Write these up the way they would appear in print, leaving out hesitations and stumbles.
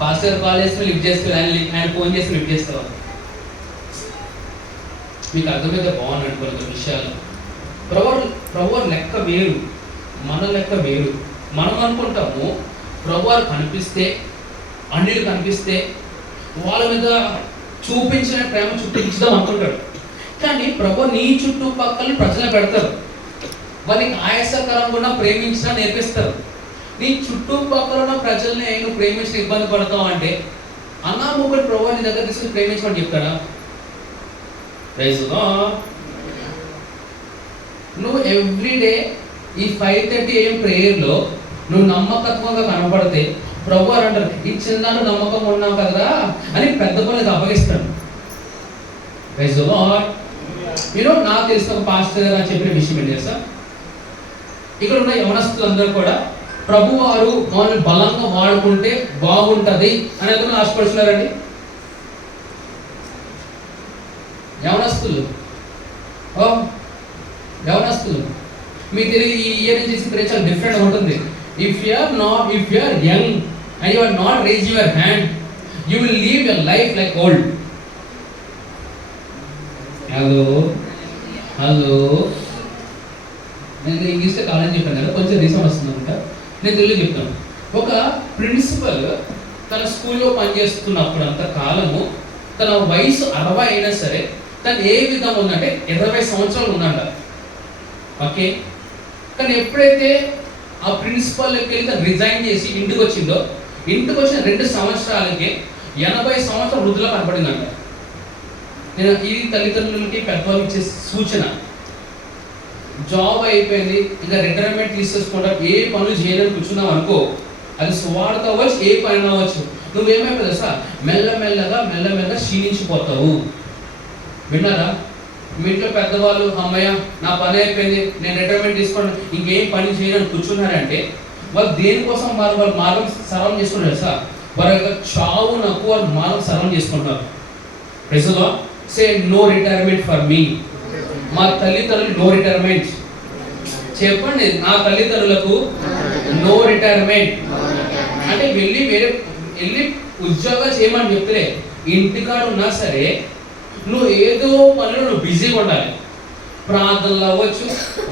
Pastor call చేస్తే lift చేస్తారు, ఆయన ఫోన్ చేసి లిఫ్ట్ చేస్తారు. మీకు అర్థమైతే బాగుంది కొన్ని విషయాలు. ప్రభువారు లెక్క వేరు, మన లెక్క వేరు. మనం అనుకుంటాము ప్రభువారు కనిపిస్తే, అన్నిలు కనిపిస్తే వాళ్ళ మీద చూపించిన ప్రేమ చూపించుదాం అనుకుంటాడు. కానీ ప్రభు నీ చుట్టుపక్కల ప్రజలు పెడతారు, వాళ్ళకి ఆయాసకరంగా ప్రేమించినా నేర్పిస్తారు. నీ చుట్టుపక్కల ఉన్న ప్రజల్ని నువ్వు ప్రేమించిన ఇబ్బంది పడతావు అంటే అన్నా మొబైల్ ప్రభు నీ దగ్గర తీసుకుని ప్రేమించమని చెప్తాడా? నువ్వు ఎవ్రీడే ఈ 5:30 AM ప్రేయర్లో నువ్వు నమ్మకత్వంగా కనపడితే ప్రభు అని అంటారు, ఈ చిన్నాను నమ్మకం ఉన్నావు కదరా అని పెద్ద పనులకు అప్పగిస్తాడు. నాకు తెలిసిన ఒక పాస్టర్ గారు చెప్పిన విషయం ఏంటి తెలుసా? ఇక్కడ ఉన్న యవనస్తులందరూ కూడా ప్రభువారు మనల్ని బలంగా వాడుకుంటే బాగుంటుంది అని అందరూ ఆశపడుతున్నారండి. యవనస్తులు మీ తెలియదు, ఈ ఇయర్ చేసి చాలా డిఫరెంట్ ఉంటుంది. If you are young and you are not raising your hand, you will live your life like old. Hello నేను ఇంగ్లీష్లో కాలేజ్ చెప్పాను కదా, కొంచెం రీసౌండ్ వస్తుంది అనుకుంటా, నేను తెలుగు చెప్తాను. ఒక ప్రిన్సిపల్ తన స్కూల్లో పనిచేస్తున్నప్పుడు అంత కాలము తన వయసు 60 అయినా సరే తను ఏ విధంగా ఉందంటే 20 సంవత్సరాలు ఉందంట. ఓకే, కానీ ఎప్పుడైతే ఆ ప్రిన్సిపల్కి వెళ్ళి తను రిజైన్ చేసి ఇంటికి వచ్చిందో, ఇంటికి వచ్చిన 2 సంవత్సరాలకి 80 సంవత్సరాల వృద్ధిలో కనపడిందంట. నేను ఇది తల్లిదండ్రులకి పెద్దవాళ్ళకి ఇచ్చే సూచన. జాబ్ అయిపోయింది, ఇంకా రిటైర్మెంట్ తీసేసుకుంటా, ఏ పనులు చేయడానికి కూర్చున్నావు అనుకో, అది సువార్త అవ్వచ్చు, ఏ పని అవ్వచ్చు, నువ్వేమైపోతుంది సార్ మెల్లమెల్లగా క్షీణించిపోతావు. విన్నారా? మీ ఇంట్లో పెద్దవాళ్ళు అమ్మయ్య నా పని అయిపోయింది, నేను రిటైర్మెంట్ తీసుకోండి, ఇంకేం పని చేయడానికి కూర్చున్నారంటే వాళ్ళు దేనికోసం వాళ్ళ మార్గం సరళం చేసుకుంటారు సార్. వారి యొక్క చావునకు వాళ్ళు మార్గం సరళం చేసుకుంటారు. ప్రెజలో say no retirement for me. మా తల్లిదండ్రులు నో రిటైర్మెంట్ చెప్పండి. నా తల్లిదండ్రులకు నో రిటైర్మెంట్ అంటే వెళ్ళి ఉద్యోగాలు చేయమని చెప్తే, ఇంటికాడ ఉన్నా సరే నువ్వు ఏదో పనిలో నువ్వు బిజీగా ఉండాలి. ప్రార్థనలు అవ్వచ్చు,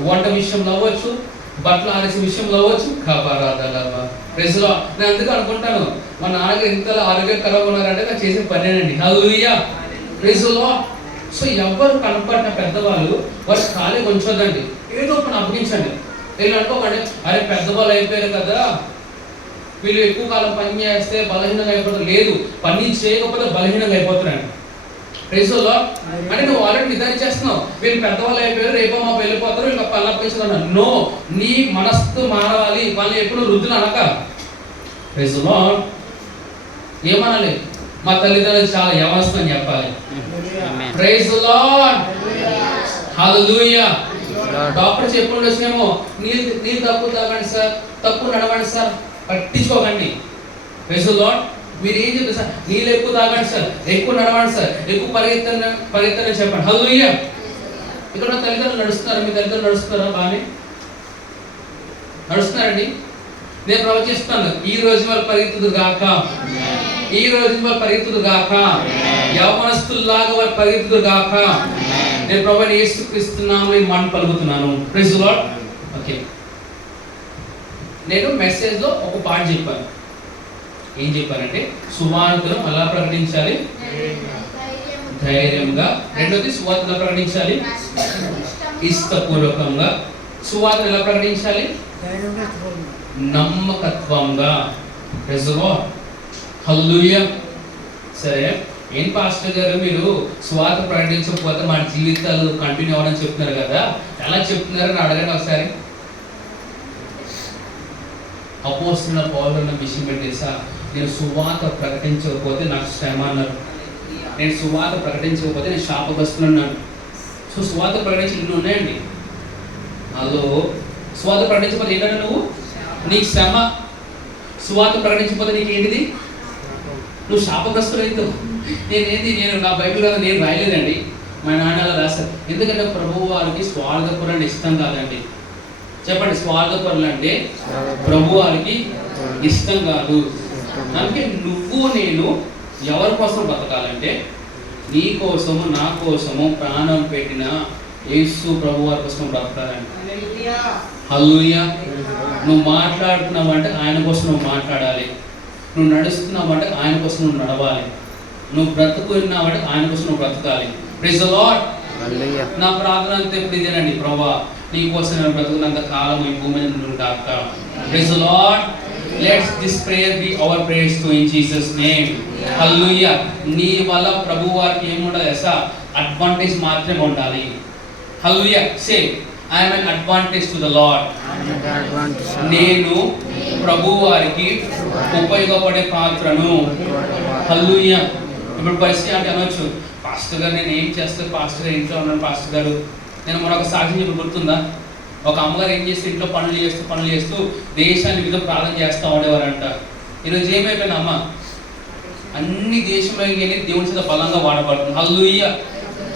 వంట విషయంలో అవ్వచ్చు, బట్టలు ఆరేసే విషయంలో అవ్వచ్చు, కాపారాధనలు. ప్రెస్లో నేను అందుకు అనుకుంటాను, మా నాన్నగారు ఇంతలో ఆరోగ్యకరంగా ఉన్నారంటే నాకు చేసే పనేనండి. హల్లెలూయా, ప్రెస్లో. సో ఎవరు కనపడిన పెద్దవాళ్ళు వారు ఖాళీ ఉంచొద్దండి, ఏదో పని అప్పగించండి. వీళ్ళు అనుకోకండి అరే పెద్దవాళ్ళు అయిపోయారు కదా, వీళ్ళు ఎక్కువ కాలం పని చేస్తే బలహీనంగా అయిపోతారు. లేదు, పని చేయకపోతే బలహీనంగా అయిపోతున్నాడు. ప్రెస్లో అంటే నువ్వు ఆల్రెడీ నిర్ధారణ చేస్తున్నావు, వీళ్ళు పెద్దవాళ్ళు అయిపోయారు, రేపో మా వెళ్ళిపోతారు, ఇంకా పని అప్పగించుకున్నాను. నో, నీ మనస్సు మారవాలి. వాళ్ళని ఎప్పుడు వృద్ధులు అనక. ప్రెస్లో ఏమనాలి? మా తల్లిదండ్రులు చాలా యవనస్తులు అని చెప్పాలి. Praise the Lord, hallelujah. Doctor చెప్పుకుంటూ వచ్చినేమో నీళ్ళు తక్కువ తాగండి సార్, తక్కువ నడవండి సార్, పట్టించుకోకండి. Praise the Lord. మీరు ఏం చెప్తారు సార్? నీళ్ళు ఎక్కువ తాగండి సార్, ఎక్కువ నడవండి సార్, ఎక్కువ పరిగెత్తని చెప్పండి. హల్లెలూయా. ఇక్కడ తల్లిదండ్రులు నడుస్తున్నారు, మీ తల్లిదండ్రులు నడుస్తున్నారా? బాగానే నడుస్తున్నారండి. నేను ప్రవచిస్తున్నాను, ఈ రోజు వాళ్ళు పరిగెత్తుదు గాక, ఈ రోజు వాళ్ళు పరిగెత్తుదు గాక, యవనస్తుల్లాగా వాళ్ళు పరిగెత్తుదు గాక. నేను ప్రభువైన యేసుక్రీస్తునామములో ఈ మాట పలుకుతున్నాను. Praise the Lord. ఓకే, నేను మెసేజ్లో ఒక పాట చెప్పాను. ఏం చెప్పానంటే సువార్తను ఎలా ప్రకటించాలి? ధైర్యంగా. రెండోది సువార్తను ఎలా ప్రకటించాలి? ఇష్టపూర్వకంగా. సువార్తను ఎలా ప్రకటించాలి? నమ్మకత్వంగా. హల్లెలూయా. సరే, ఏం పాస్టర్ గారు మీరు సువార్త ప్రకటించకపోతే మన జీవితాలు కంటిన్యూ అవ్వాలని చెప్తున్నారు కదా, ఎలా చెప్తున్నారని అడగండి ఒకసారి. అపోస్తలుడైన పౌలు అన్న విషయం పెట్టేసా, నేను సువార్త ప్రకటించకపోతే నాకు శ్రమ అన్నారు. నేను సువార్త ప్రకటించకపోతే నేను శాపగ్రస్తులన్నాను. సో సువార్త ప్రకటించి ఇన్ని ఉన్నాయండి. హలో, సువార్త ప్రకటించకపోతే ఏంటంటే నువ్వు నీకు శ్రమ. సువార్త ప్రకటించకపోతే నీకు ఏంటిది? నువ్వు శాపగ్రస్తులైతే. నేను నా బైబిల్ కదా నేను రాయలేదండి, మా నాన్న రాశారు. ఎందుకంటే ప్రభువు వారికి స్వార్థపరులు ఇష్టం కాదండి. చెప్పండి, స్వార్థపరులు అంటే ప్రభు వారికి ఇష్టం కాదు. అందుకే నువ్వు నేను ఎవరి కోసం బతకాలంటే నీ కోసము నా కోసము ప్రాణం పెట్టిన యేసు ప్రభు వారి కోసం బ్రతకాలండి. హల్లెలూయా. నువ్వు మాట్లాడుతున్నావంటే ఆయన కోసం నువ్వు మాట్లాడాలి. నువ్వు నడుస్తున్నావంటే ఆయన కోసం నువ్వు నడవాలి. నువ్వు బ్రతుకున్నావంటే ఆయన కోసం నువ్వు బ్రతకాలి. Praise the Lord. నా ప్రార్థన అంతా ఎప్పుడు ఇదేనండి, ప్రభువా నీ కోసం నేను బ్రతుకున్నంత కాలం ఈ భూమి మీద ఉంటాక. Praise the Lord. Let's this prayer be our prayers to in Jesus name. Hallelujah. నీ వల్ల ప్రభు వారికి ఏముండదు ఎసా, అడ్వాంటేజ్ మాత్రమే ఉండాలి. హల్లెలూయా. సే I am an advantage to the Lord. నేను ప్రభు వారికి ఉపయోగపడే పాత్రను. హల్లెలూయా. ఇప్పుడు పరిస్థితి అంటే అనొచ్చు, పాస్టర్ గారు నేను ఏం చేస్తాను, పాస్టర్ గారు ఇంట్లో ఉన్నాను, పాస్టర్ గారు నేను మరొక సాక్షి ఇప్పుడు గుర్తుందా, ఒక అమ్మగారు ఏం చేస్తే ఇంట్లో పనులు చేస్తూ దేశాన్ని విధంగా ప్రార్థన చేస్తూ ఉండేవారంట. ఈరోజు ఏమైపోయింది అమ్మ, అన్ని దేశంలో వెళ్ళి దేవుని చేత బలంగా వాడబడుతుంది. హల్లెలూయా.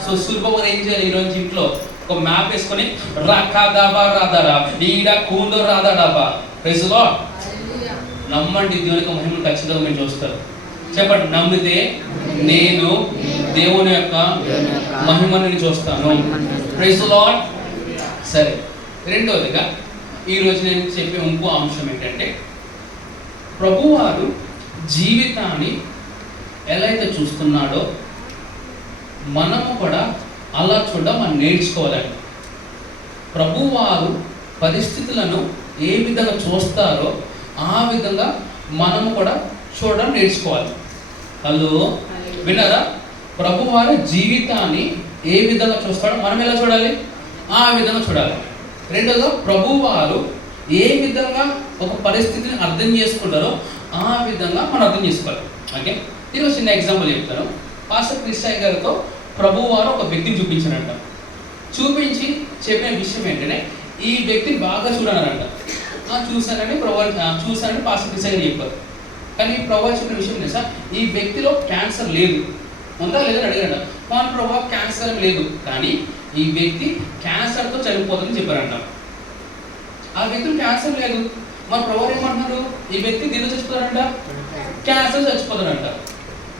సో సూర్యబాబు ఏం చేయాలి, ఈరోజు ఇంట్లో ఒక మ్యాప్ వేసుకొని రాకాదాబా రాదారా ఈడ కూందో రాదాడాబా. Praise the Lord. నమ్మండి, దేవుని యొక్క మహిమను ఖచ్చితంగా మీరు చూస్తారు. చెప్పండి, నమ్మితే నేను దేవుని యొక్క మహిమను చూస్తాను. Praise the lord. సరే, రెండవదిగా ఈరోజు నేను చెప్పే ఇంకో అంశం ఏంటంటే, ప్రభువారు జీవితాన్ని ఎలా అయితే చూస్తున్నాడో మనము కూడా అలా చూడడం మనం నేర్చుకోవాలండి. ప్రభువారు పరిస్థితులను ఏ విధంగా చూస్తారో ఆ విధంగా మనము కూడా చూడడం నేర్చుకోవాలి. హలో, విన్నారా? ప్రభువారు జీవితాన్ని ఏ విధంగా చూస్తాడో మనం ఎలా చూడాలి, ఆ విధంగా చూడాలి. రెండోగా ప్రభువారు ఏ విధంగా ఒక పరిస్థితిని అర్థం చేసుకుంటారో ఆ విధంగా మనం అర్థం చేసుకోవాలి. ఓకే, ఈరోజు చిన్న ఎగ్జాంపుల్ చెప్తాను. పాస్టర్ క్రిస్టియన్ గారితో ప్రభువారు ఒక వ్యక్తిని చూపించారంట. చూపించి చెప్పిన విషయం ఏంటంటే, ఈ వ్యక్తిని బాగా చూడన్నారంట. చూశానంటే చూశానంటే పాస్టర్ క్రిస్టియన్ గారు చెప్పారు. కానీ ప్రభు చెప్పిన విషయం ఏంటి సార్, ఈ వ్యక్తిలో క్యాన్సర్ లేదు, ఉందా లేదని అడిగారంట. కానీ ప్రభు క్యాన్సర్ లేదు, కానీ ఈ వ్యక్తి క్యాన్సర్తో చనిపోతుందని చెప్పారంట. ఆ వ్యక్తిలో క్యాన్సర్ లేదు, మన ప్రభు ఏమంటున్నారు, ఈ వ్యక్తి దీనిలో చచ్చిపోతారంట, క్యాన్సర్ చచ్చిపోతారంట.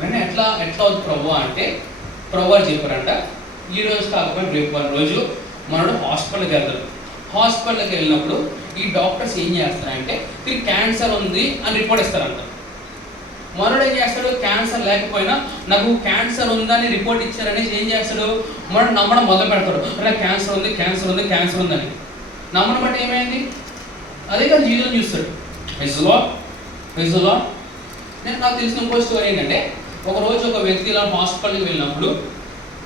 వెంటనే ఎట్లా అవుతుంది ప్రభు అంటే, ప్రభు చెప్పారంట, ఈ రోజు కాకపోతే రేపు రోజు మనడు హాస్పిటల్కి వెళ్తాడు. హాస్పిటల్కి వెళ్ళినప్పుడు ఈ డాక్టర్స్ ఏం చేస్తారంటే, దీనికి క్యాన్సర్ ఉంది అని రిపోర్ట్ ఇస్తారంట. మనోడు ఏం చేస్తాడు, క్యాన్సర్ లేకపోయినా నాకు క్యాన్సర్ ఉందని రిపోర్ట్ ఇచ్చారనేసి ఏం చేస్తాడు, మనోడు నమ్మడం మొదలు పెడతాడు. అలా క్యాన్సర్ ఉందని నమ్మడం బట్టి ఏమైంది, అదే కాదు జీవితం చూస్తాడు. Praise the Lord. నాకు తెలిసిన ఇంకో స్టోరీ ఏంటంటే, ఒకరోజు ఒక వ్యక్తి ఇలా హాస్పిటల్కి వెళ్ళినప్పుడు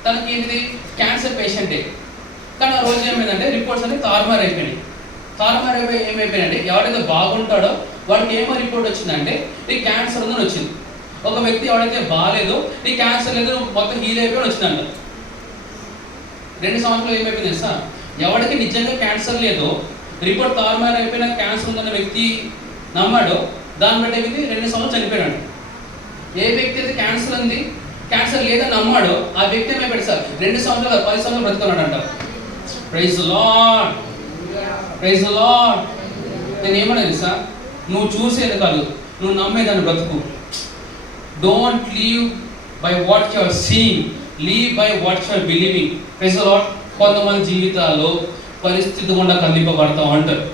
తనకి ఏంటిది క్యాన్సర్ పేషెంటే. కానీ ఆ రోజు ఏమైందంటే రిపోర్ట్స్ అన్ని తారుమారు అయిపోయినాయి. ఏమైపోయినాయంటే, ఎవరైతే బాగుంటాడో వాడికి ఏమో రిపోర్ట్ వచ్చిందంటే ఈ క్యాన్సర్ ఉందని వచ్చింది. ఒక వ్యక్తి ఎవరైతే బాగాలేదో ఈ క్యాన్సర్ లేదు మొత్తం హీల్ అయిపోయి వచ్చిందంట. 2 సంవత్సరాలు ఏమైపోయింది సార్, ఎవరికి నిజంగా క్యాన్సర్ లేదో రిపోర్ట్ తారుమారు అయిపోయిన క్యాన్సర్ ఉందన్న వ్యక్తి నమ్మాడో దాన్ని బట్టి ఏమైంది 2 సంవత్సరాలు చనిపోయాడు. ఏ వ్యక్తి అయితే క్యాన్సర్ లేదని నమ్మాడో ఆ వ్యక్తి ఏమైపోయాడు సార్, 2 సంవత్సరాలు 10 సంవత్సరాలు బ్రతుకున్నాడంట. Praise the Lord. నేను ఏమన్నది సార్, నువ్వు చూసేది కాదు, నువ్వు నమ్మేదాన్ని బ్రతుకు. Don't leave by what you are seeing, leave by what you are believing. Praise the Lord. కొంతమంది జీవితాల్లో పరిస్థితి గుండా కదిలింపబడతా ఉంటారు.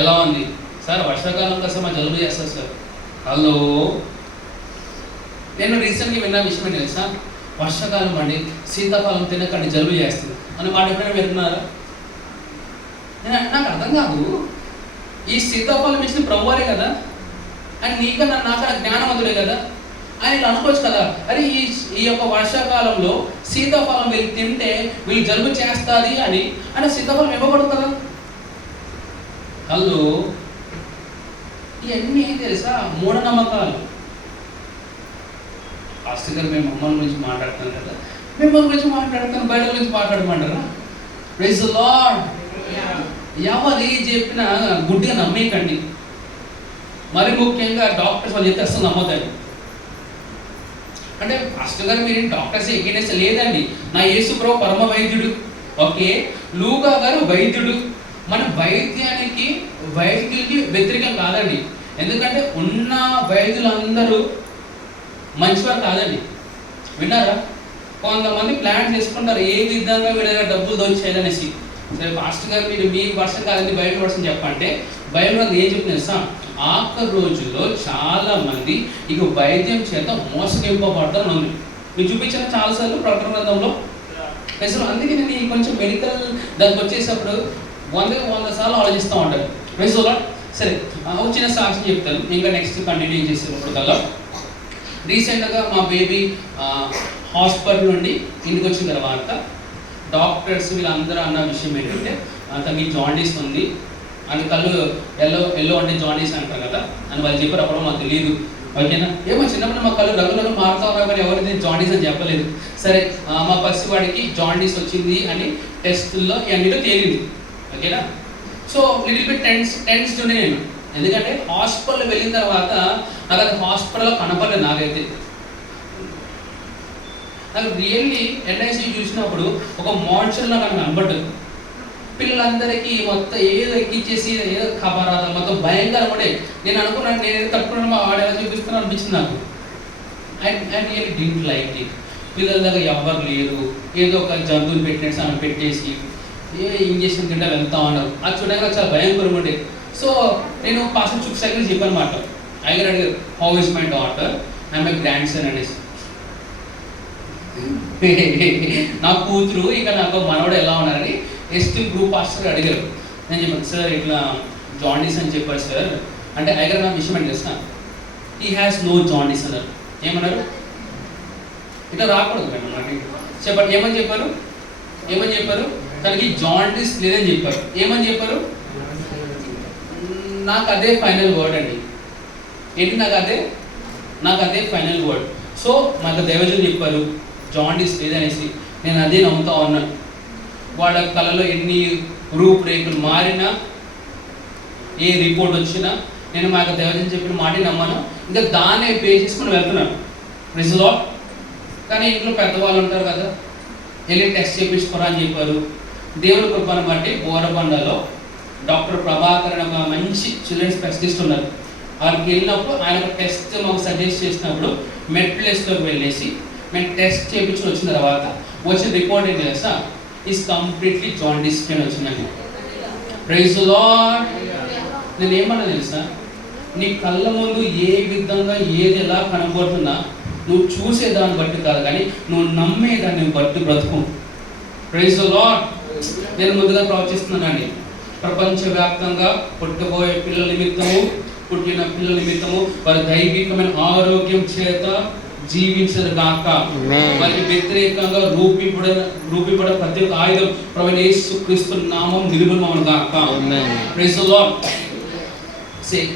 ఎలా ఉంది సార్, వర్షాకాలం కోసం మా జలుబు చేస్తారు సార్. హలో, నేను రీసెంట్గా విన్న విషయం ఏంటి తెలుసా, వర్షాకాలం అండి శీతాకాలం తినకండి జలుబు చేస్తుంది అని మాట ఎప్పుడైనా వింటున్నారా? నాకు అర్థం కాదు, ఈ శీతాఫలం ఇచ్చిన ప్రభువారే కదా, అని నీకన్నా నాకన్నా జ్ఞానవంతుడే కదా, ఆయన ఇలా అనుకోవచ్చు కదా, అరే ఈ యొక్క వర్షాకాలంలో శీతాఫలం వీళ్ళు తింటే వీళ్ళు జలుబు చేస్తుంది అని శీతాఫలం ఇవ్వకూడదు కదా. హలో, ఇవన్నీ ఏం తెలుసా, మూఢనమ్మకాలు. పాస్టర్ గారు మేము అమ్మల గురించి మాట్లాడుతున్నాం కదా, మిమ్మల్ని గురించి మాట్లాడుతాను, బైబిల్ గురించి మాట్లాడమంటారా? Praise the lord. ఎవరి చెప్పినా గుడ్డిగా నమ్మేయకండి. మరి ముఖ్యంగా డాక్టర్స్ వాళ్ళు చెప్తే అసలు నమ్మతారు. అంటే పాస్టర్ గారు మీరు డాక్టర్స్ ఎగినేస్తే లేదండి, నా యేసు ప్రభు పరమ వైద్యుడు. ఓకే, లూకా గారు వైద్యుడు. మన వైద్యులకి వ్యతిరేకం కాదండి. ఎందుకంటే ఉన్న వైద్యులందరూ మంచివారు కాదండి. విన్నారా? కొంతమంది ప్లాన్ చేసుకుంటారు ఏ విధంగా వీళ్ళ డబ్బులు దోచేయాలనేసి. సరే పాస్టర్ గారు మీరు మీ వర్షం కాదండి బైబిల్ వర్షం చెప్పంటే బైబిల్ ఏం చెప్తుంది సార్? ఆఖరి రోజుల్లో చాలా మంది ఇక వైద్యం చేత మోసగింపబడతారు ఉంది. మీరు చూపించిన చాలాసార్లు ప్రకటన గ్రంథంలో. అసలు అందుకే నేను కొంచెం మెడికల్ దానికి వచ్చేటప్పుడు 100 సార్లు ఆలోచిస్తూ ఉంటాను. రైసోలా సరే చిన్న సాక్ష్యం చెప్తాను, ఇంకా నెక్స్ట్ కంటిన్యూ చేసేటప్పుడు కల్లా. రీసెంట్గా మా బేబీ హాస్పిటల్ నుండి ఇంటికి వచ్చిన తర్వాత డాక్టర్స్ వీళ్ళందరూ అన్న విషయం ఏంటంటే తనకి జాండీస్ ఉంది అని, కళ్ళు ఎల్లో అంటే జాండీస్ అంటారు కదా అని వాళ్ళు చెప్పారు. అప్పుడు మాకు తెలియదు. ఓకేనా? ఏమో చిన్నప్పుడు మా కళ్ళు రంగులను మారుతా ఉన్నా కానీ ఎవరిది జాండీస్ అని చెప్పలేదు. సరే మా పసివాడికి జాండీస్ వచ్చింది అని టెస్టుల్లో ఇవన్నీలో తేలింది. ఓకేనా? సో లిటిల్ బిట్ టెన్స్ నేను, ఎందుకంటే హాస్పిటల్ వెళ్ళిన తర్వాత నాకు అది హాస్పిటల్లో కనపడలేదు. నాకైతే నాకు రియల్లీ ఎన్ఐసి చూసినప్పుడు ఒక మోన్స్టర్లో నాకు కనపడ్డదు. పిల్లలందరికీ మొత్తం ఏదో ఎక్కిచ్చేసి ఏదో ఖబరాదా మొత్తం భయంకరంగా ఉండే. నేను అనుకున్నాను నేను ఏదో తట్టుకున్నాను మా వాడు ఎలా చూపిస్తున్నాను అనిపించింది నాకు. And really didn't like it. పిల్లల దగ్గర ఎవ్వరు లేరు, ఏదో ఒక జంతువులు పెట్టినట్టు ఆమె పెట్టేసి ఏ ఇంజక్షన్ కింద వెళ్తా ఉన్నారు. అది చూడడానికి చాలా భయంకరంగా ఉండే. సో నేను పాస్టర్ చుక్ సెకండ్ చెప్పాను అనమాట. ఐగర్ అడిగారు how is my daughter I my grand son అనేసి. నా కూతురు ఇంకా నాకు మనవడు ఎలా ఉన్నారని ఎస్టీమ్ గ్రూప్ పాస్టర్ అడిగారు. నేను చెప్పాను సార్ ఇట్లా జాండీస్ అని చెప్పారు సార్ అంటే ఐగర్ నా విషయం అంటే చేస్తాను హీ హ్యాస్ నో జాండీస్ అన్నారు. ఏమన్నారు? ఇట్లా రాకూడదు మేడం నాకు చెప్పండి. ఏమని చెప్పారు? తనకి జాండీస్ లేదని చెప్పారు. ఏమని చెప్పారు? నాకు అదే ఫైనల్ వర్డ్ అండి. ఏంటి? నాకు అదే ఫైనల్ వర్డ్. సో నాకు దైవజనులు చెప్పారు జాండీస్ లేదనేసి. నేను అదే నమ్ముతా ఉన్నాను. వాళ్ళ కళలో ఎన్ని రూపురేఖలు మారినా, ఏ రిపోర్ట్ వచ్చినా నేను మాకు దైవజనులు చెప్పిన మాట నమ్మాను. ఇంకా దాన్నే పే చేసుకుని వెళ్తున్నాను. రిజల్ట్ కానీ ఇంట్లో పెద్దవాళ్ళు ఉంటారు కదా, వెళ్ళి టెస్ట్ చేయించుకోరా అని చెప్పారు. దేవుని కృపను బట్టి బోరబండలో డాక్టర్ ప్రభాకర్ అని ఒక మంచి చిల్డ్రన్ స్పెషలిస్ట్ ఉన్నారు. వాళ్ళకి వెళ్ళినప్పుడు ఆయన ఒక టెస్ట్ మాకు సజెస్ట్ చేసినప్పుడు మెడ్ ప్లేస్లోకి వెళ్ళేసి మేము టెస్ట్ చేయించుకుని వచ్చిన తర్వాత వచ్చిన రిపోర్ట్ ఏం తెలుసా? ఈజ్ కంప్లీట్లీ జాండీస్ అని వచ్చిందండి. Praise the Lord. నేను ఏమన్నా తెలుసా? నీ కళ్ళ ముందు ఏ విధంగా ఏది ఎలా కనబడుతున్నా నువ్వు చూసేదాన్ని బట్టి కాదు కానీ నువ్వు నమ్మేదాన్ని బట్టి బ్రతుకు. Praise the Lord. నేను ముందుగా ప్రవచిస్తున్నానండి, ప్రపంచవ్యాప్తంగా పుట్టబోయే పిల్లల నిమిత్తము, పుట్టిన పిల్లల నిమిత్తము వారి దైవికమైన ఆరోగ్యం చేత జీవించదు గాక. వారికి వ్యతిరేకంగా రూపింపడ ప్రతి ఒక్క ఆయుధం ప్రభువైన యేసుక్రీస్తు నామం నిర్మూలమవును గాక. Praise the Lord.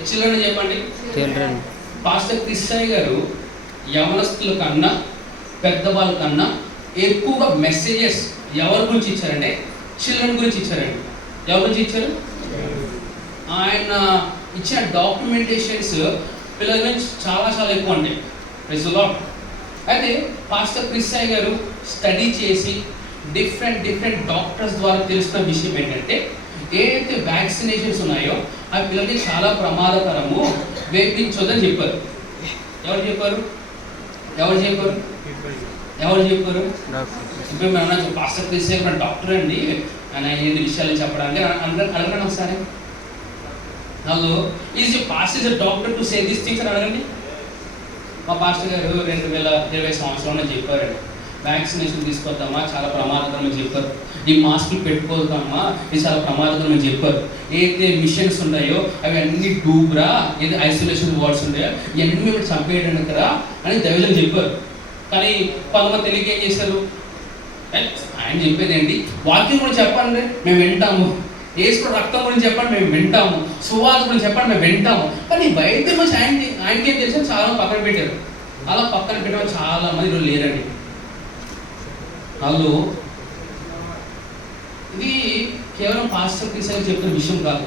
చిల్డ్రన్ చెప్పండి. పాస్టర్ క్రిస్టయ్య గారు యవనస్తుల కన్నా పెద్దవాళ్ళ కన్నా ఎక్కువగా మెసేజెస్ ఎవరి గురించి ఇచ్చారంటే చిల్డ్రన్ గురించి ఇచ్చారండి. ఎవరి గురించి ఇచ్చారు? ఆయన ఇచ్చిన డాక్యుమెంటేషన్స్ పిల్లల గురించి చాలా ఎక్కువ ఉంటాయి. Praise the Lord. అయితే పాస్టర్ క్రిస్టయ్య గారు స్టడీ చేసి డిఫరెంట్ డాక్టర్స్ ద్వారా తెలుస్తున్న విషయం ఏంటంటే ఏదైతే వ్యాక్సినేషన్స్ ఉన్నాయో ఆ పిల్లలకి చాలా ప్రమాదకరము, వేపించొద్దని చెప్పారు. ఎవరు చెప్పారు? ఇప్పుడు మనం పాస్టర్ క్రిస్టయ్య గారు డాక్టర్ అండి ఆయన ఏది విషయాలు చెప్పడానికి అడగండి ఒకసారి. Hello, is pastor is doctor to say this things అని అడగండి. మా పాస్టర్ గారు 2020 సంవత్సరంలో చెప్పారండి వ్యాక్సినేషన్ తీసుకొద్దామా చాలా ప్రమాదకరం అని చెప్పారు. ఈ మాస్కులు పెట్టుకోదామా ఇది చాలా ప్రమాదకరం అని చెప్పారు. ఏదైతే మిషన్స్ ఉన్నాయో అవి అన్ని డూబ్రా, ఏదైతే ఐసోలేషన్ వార్డ్స్ ఉన్నాయో ఇవన్నీ మేము చంపేయడానికి కదా అని దైవజనులు చెప్పారు. కానీ కొంతమంది తెలియక ఏం చేశారు? ఆయన చెప్పేది ఏంటి? వాక్యం గురించి చెప్పండి మేము వింటాము, యేసు రక్తం గురించి చెప్పండి మేము వింటాము, సువార్త గురించి చెప్పండి మేము వింటాము, కానీ వైద్యం గురించి ఆయనకి ఏం తెలిసి చాలా పక్కన పెట్టారు. అలా పక్కన పెట్టడం చాలా మంది ఈరోజు లేరండి. వాళ్ళు ఇది కేవలం పాస్టర్ క్రిస్టయ్య చెప్తున్న విషయం కాదు,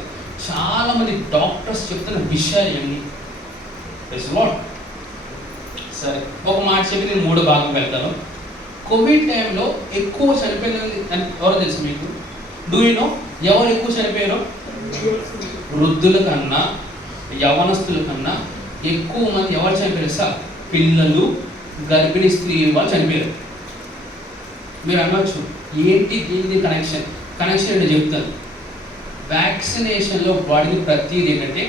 చాలా మంది డాక్టర్స్ చెప్తున్న విషయాలు ఇవన్నీ. సరే ఒక మాట చెప్పి నేను 3వ భాగం వెళ్తాను. కోవిడ్ టైంలో ఎక్కువ చనిపోయినది ఎవరో తెలుసు మీకు? డూ యూ నో ఎవరు ఎక్కువ చనిపోయారో? వృద్ధుల కన్నా యవనస్తుల కన్నా ఎక్కువ మంది ఎవరు చనిపోయారు సార్? పిల్లలు, గర్భిణీ స్త్రీ వాళ్ళు చనిపోయారు. మీరు అనవచ్చు ఏంటి దీని కనెక్షన్ ఏంటో చెప్తాను. వ్యాక్సినేషన్లో వాడిన ప్రతిదీ ఏంటంటే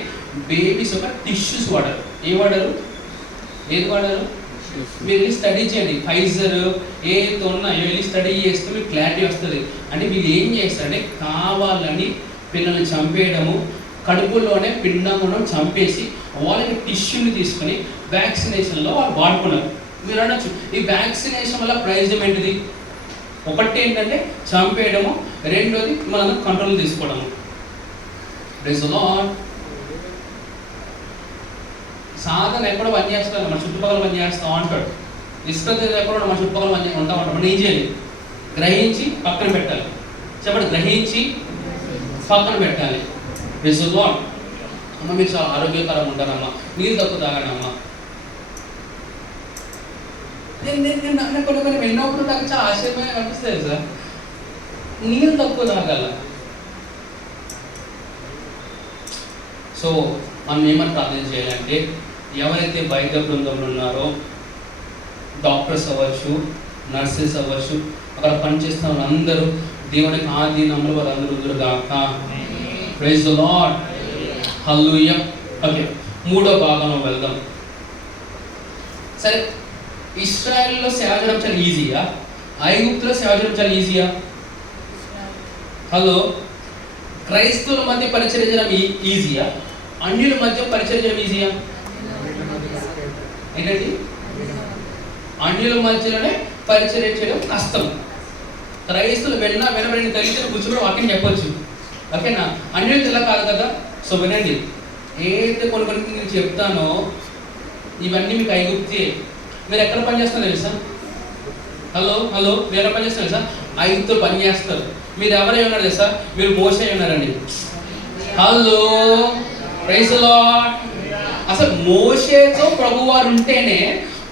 బేబీస్ ఒక టిష్యూస్ వాడారు. ఏది వాడారు? మీరు వెళ్ళి స్టడీ చేయండి. ఫైజర్ ఏదో ఉన్నాయో వెళ్ళి స్టడీ చేస్తే మీకు క్లారిటీ వస్తుంది. అంటే వీళ్ళు ఏం చేస్తారంటే కావాలని పిల్లల్ని చంపేయడము, కడుపులోనే పిండం కూడా చంపేసి వాళ్ళకి టిష్యూని తీసుకొని వ్యాక్సినేషన్లో వాళ్ళు వాడుకున్నారు. మీరు అనొచ్చు ఈ వ్యాక్సినేషన్ వల్ల ప్రయోజనం ఏంటిది? ఒకటి ఏంటంటే చంపేయడము, రెండోది మనం కంట్రోల్ తీసుకోవడము. సాధన ఎక్కడో పని చేస్తాను, మన చుట్టుపక్కల పని చేస్తాం అంటాడు. నిష్పత్తి ఎక్కడో మన చుట్టుపక్కల పని ఉంటాం అంటాడు. మనం ఏం చేయాలి? గ్రహించి పక్కన పెట్టాలి. చెప్పండి, గ్రహించి పక్కన పెట్టాలి. అమ్మ మీరు చాలా ఆరోగ్యకరంగా ఉంటారమ్మా, నీళ్ళు తక్కువ తాగడమ్మా. నేను కొన్ని విన్నప్పుడు నాకు చాలా ఆశ్చర్యంగా అనిపిస్తుంది సార్. నీళ్ళు తక్కువ తాగాల. సో మనం ఏమని ప్రార్థన చేయాలంటే ఎవరైతే వైద్య బృందంలో ఉన్నారో, డాక్టర్స్ అవ్వచ్చు, నర్సెస్ అవ్వచ్చు, అక్కడ పనిచేస్తున్న వాళ్ళందరూ దేవునికి ఆధీనంలో వారందరూ ఉందురుగాక. Praise the Lord. Hallelujah. Okay, మూడో భాగంలో వెళ్దాం. సరే, ఇశ్రాయేల్లో సేవ చేయడం చాలా ఈజీయా? ఐగుప్తులో సేవ చేయడం చాలా ఈజీయా? హలో, క్రైస్తవుల మధ్య పరిచయం చేయడం ఈజీయా? అన్యుల మధ్య పరిచయం చేయడం ఈజీయా? ఏంటండి? అన్యుల మధ్యలోనే పరిచయం చేయడం కష్టం. క్రైస్తవులు వెనబడిన తల్లిదండ్రులు కూర్చొని వాక్యం చెప్పొచ్చు, ఓకేనా? అన్యులు ఇలా కాదు కదా. సో వినండి, ఏదైతే కొన్ని నేను చెప్తానో ఇవన్నీ మీకు ఐగుప్తే. మీరు ఎక్కడ పనిచేస్తున్నారు తెలుసా? హలో మీరు ఎక్కడ పనిచేస్తున్నారు తెలుసా? ఐగుప్తులు పనిచేస్తారు. మీరు ఎవరై ఉన్నారు తెలుసా? మీరు మోసే ఉన్నారండి. Hello, praise the Lord. అసలు మోషేతో ప్రభువారు ఉంటేనే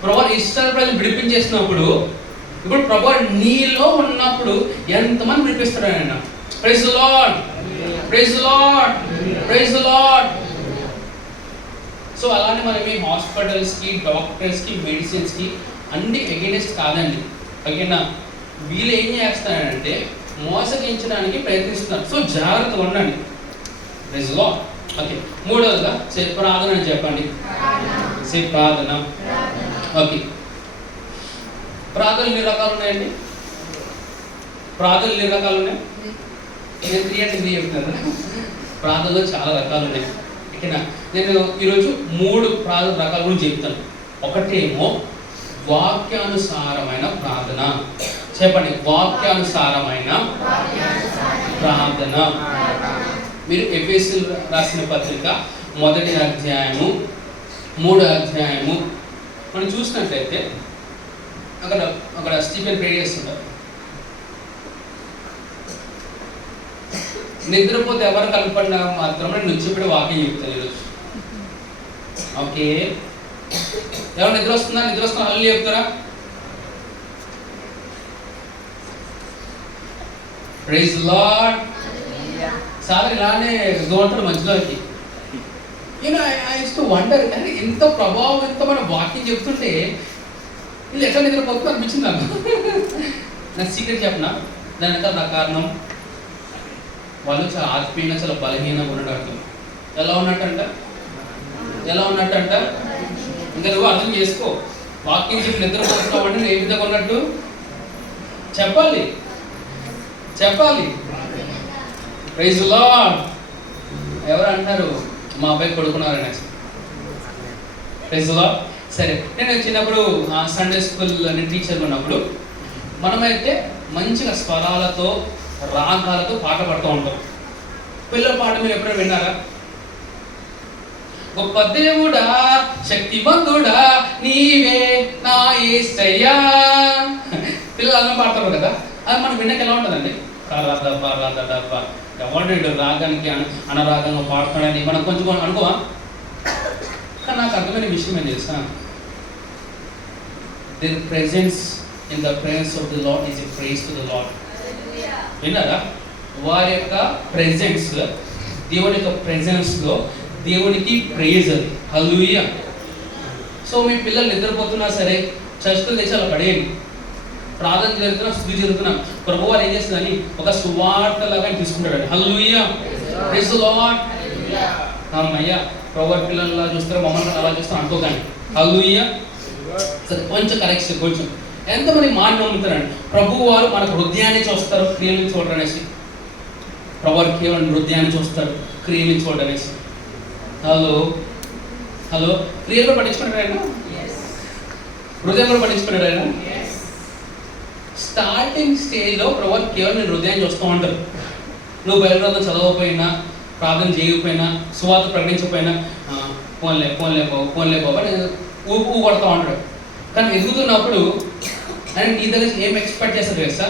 ప్రభువారు ఇశ్రాయేలు ప్రజలు విడిపించేసినప్పుడు, ఇప్పుడు ప్రభువారు నీలో ఉన్నప్పుడు ఎంతమంది విడిపిస్తాడు ఆయన? Praise the Lord, praise the Lord, praise the Lord. So అలానే మనం ఈ హాస్పిటల్స్కి, డాక్టర్స్కి, మెడిసిన్స్కి అన్ని ఎగెనిస్ట్ కాదండి, ఓకేనా? వీళ్ళు ఏం చేస్తారంటే మోసగించడానికి ప్రయత్నిస్తున్నారు. సో జాగ్రత్తగా ఉండండి. Praise the Lord. ఓకే, మూడవదిగా ప్రార్థన అని చెప్పండి. ప్రార్థన. ఓకే, ప్రార్థనలు ఎన్ని రకాలు ఉన్నాయండి? ప్రార్థనలు ఎన్ని రకాలు ఉన్నాయి? నేను 3 అంటే 3 చెప్తున్నాను. ప్రార్థనలో చాలా రకాలు ఉన్నాయి, ఓకేనా? నేను ఈరోజు 3 ప్రార్థన రకాల గురించి చెప్తాను. ఒకటేమో వాక్యానుసారమైన ప్రార్థన. చెప్పండి, వాక్యానుసారమైన ప్రార్థన. మీరు ఎఫెసీయులకు రాసిన పత్రిక 1వ అధ్యాయము 3వ అధ్యాయము మనం చూసినట్లయితే అక్కడ స్టీఫెన్ ప్రే చేస్తుంటారు. నిద్రపోతే ఎవరు కనపడినా మాత్రమే నుంచిపడి వాక్యం చెప్తాను ఈరోజు. ఓకే, ఎవరు నిద్ర వస్తున్నా అల్లు చెప్తారా? Praise the lord. సార్ ఇలానే దూరంతో మధ్యలోకి ఐ యూజ్డ్ టు వండర్, కానీ ఎంత ప్రభావం, ఎంత మన వాక్యం చెప్తుంటే వీళ్ళు ఎట్లా నిద్రపోతుందో అనిపించింది నాకు. నాకు సీక్రెట్ చెప్పనా? దానికంతా నా కారణం వాళ్ళు చాలా ఆత్మీయంగా, చాలా బలహీనంగా ఉన్నట్టు. ఎలా ఉన్నట్టంట ఇంకా నువ్వు అర్థం చేసుకో. వాక్యం చెప్పి నిద్రపోతున్నావు అంటే ఏ విధంగా ఉన్నట్టు చెప్పాలి. Praise the Lord. ఎవరు అంటారు మా అబ్బాయి కొడుకున్నారని? Praise the lord. సరే, నేను చిన్నప్పుడు సండే స్కూల్ టీచర్గా ఉన్నప్పుడు మనమైతే మంచిగా స్వరాలతో, రాగాలతో పాట పడుతూ ఉంటాం. పిల్లల పాట మీరు ఎప్పుడైనా విన్నారా? గొప్ప దేవుడా, శక్తివంతుడా, నీవే నా యేసయ్యా. పిల్లలు అలా పాడతారు కదా, అది మనం వినక ఎలా ఉంటుందండి? ఎవరు రాగానికి అనరాగంగా పాడుతున్నాడని మనం కొంచెం అనుకోవా? కానీ నాకు అర్థమైన విషయం ఏం తెలుసా? Their presence in the presence of the Lord is a praise to the Lord. విన్నారా? వారి యొక్క ప్రెజెన్స్, దేవుని యొక్క ప్రెజెన్స్లో దేవునికి ప్రైజ్ అది. హల్లెలూయా. సో మీ పిల్లలు నిద్రపోతున్నా సరే చర్చ్లో తెచ్చి అలా పడేయండి. ప్రార్థన జరుగుతున్నా, స్తుతి జరుగుతున్నా, ప్రభువు వారు ఏం చేస్తుందని ఒక సువార్తలాగా తీసుకుంటాడు. హల్లెలూయా, ప్రైజ్ ది లార్డ్. అమ్మయ్యా, ప్రభువు పిల్లలు చూస్తారు, మమ్మల్ని అలా చూస్తారు అనుకోకండి. హల్లెలూయా. సరే, కొంచెం కరెక్షన్ కొంచెం. ఎంతమంది మాట నమ్ముతారండి ప్రభువు వారు మన హృదయాన్ని చూస్తారు, క్రియలను చూడరు అనేసి. ప్రభువు కేవలం హృదయాన్ని చూస్తారు, క్రియలను చూడరు అనేసి. హలో హలో, క్రియలు పట్టించుకున్నాడు ఆయన, హృదయం కూడా పట్టించుకున్నాడు ఆయన. స్టార్టింగ్ స్టేజ్లో ప్రభువు కేవలం నేను హృదయాన్ని చూస్తూ ఉంటారు. నువ్వు బయలుదేరడం చదవకపోయినా, ప్రార్థన చేయకపోయినా, సువార్త ప్రకటించకపోయినా, ఫోన్లే బాబా నేను ఊపు కొడతా ఉంటాడు. కానీ ఎదుగుతున్నప్పుడు ఆయన నీ దగ్గర ఏం ఎక్స్పెక్ట్ చేస్తాడు తెలుసా?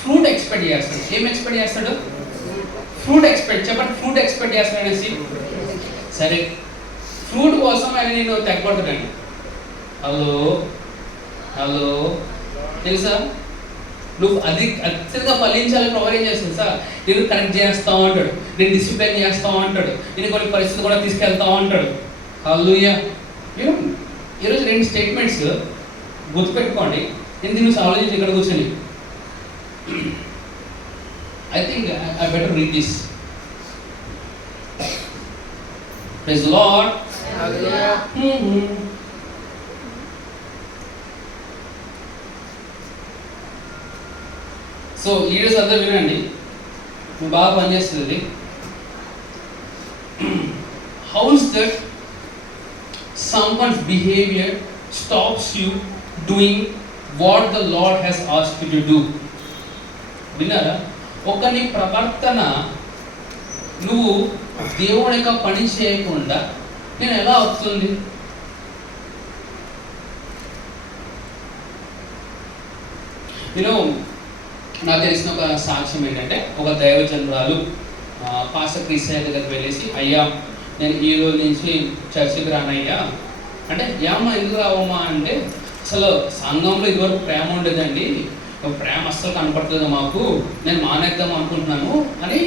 ఫ్రూట్ ఎక్స్పెక్ట్ చేస్తాడు. ఏం ఎక్స్పెక్ట్ చేస్తాడు? Fruit expect. చెప్పండి, ఫ్రూట్ ఎక్స్పెక్ట్ చేస్తాడు అనేసి. సరే, ఫ్రూట్ కోసం ఆయన నేను తెగబడతాడండి. హలో హలో, తెలుసా నువ్వు అత్యధికంగా ఫలించాలని ప్రభు ఏం చేస్తుంది సార్? నేను కరెక్ట్ చేస్తా ఉంటాడు, నేను డిసిప్లైన్ చేస్తా ఉంటాడు, నేను కొన్ని పరిస్థితులు కూడా తీసుకెళ్తా ఉంటాడు. హల్లెలూయా. ఈరోజు 2 స్టేట్మెంట్స్ గుర్తుపెట్టుకోండి. నేను దీన్ని ఆలోచించి ఇక్కడ కూర్చొని I think I better read this. Praise the Lord. So leaders అందరూ వినండి, బాగా పనిచేస్తుంది. How's that someone's behavior stops you doing what the Lord has asked you to do. విన్నారా? ఒకని ప్రవర్తన నువ్వు దేవుని యొక్క పని చేయకుండా నేను ఎలా వస్తుంది? నాకు తెలిసిన ఒక సాక్ష్యం ఏంటంటే, ఒక దైవజనురాలు పాస్టర్ క్రిస్టియన్ దగ్గరికి వెళ్ళేసి, అయ్యా నేను ఈ రోజు నుంచి చర్చికి రానయ్యా అంటే, ఏమ్మా ఎందుకు రావమ్మా అంటే, అసలు సంఘంలో ఇదివరకు ప్రేమ ఉండేదండి, ప్రేమ అస్సలు కనపడుతుంది మాకు, నేను మానేద్దాం అనుకుంటున్నాను అని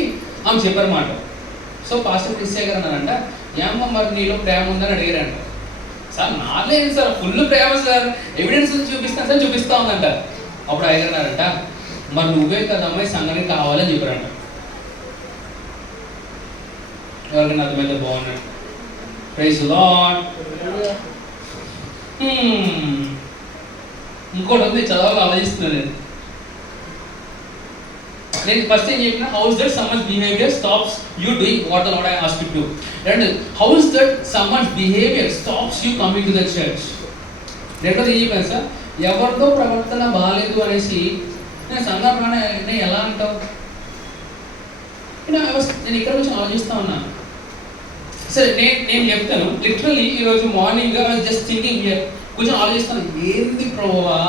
ఆమె చెప్పారన్నమాట. సో పాస్టర్ క్రిస్టియన్ గారు అన్నారంట, ఏమ్మా మరి నీలో ప్రేమ ఉందని అడిగారంట. సార్ నాలేదు సార్, ఫుల్ ప్రేమ సార్, ఎవిడెన్స్ చూపిస్తాను సార్, చూపిస్తా ఉందంట. అప్పుడు అడిగారన్నారంట, మరి నువ్వే కదమ్మా ఈ సంఘానికి కావాలని చెప్పారంట. ఎవరికైనా అర్థమైతే బాగున్నాడు. Praise the Lord. ఇంకోటి ఉంది, చదవాలి ఆలోచిస్తున్నాను నేను. ఫస్ట్ ఏం చెప్పిన, how's that someone's behavior stops you doing what the Lord has asked you to. And how's that someone's behavior stops you coming to the church. రెండోది ఏం చెప్పాను సార్, ఎవరితో ప్రవర్తన బాగాలేదు అనేసి నేను సంఘాన్ని ఎలా అంటావు? నేను ఇక్కడ నుంచి ఆలోచిస్తా ఉన్నాను. సరే, నేను చెప్తాను. లిటరల్లీ ఈరోజు మార్నింగ్ జస్ట్ థింకింగ్ హియర్, కొంచెం ఆలోచిస్తాను, ఏంది ప్రభువా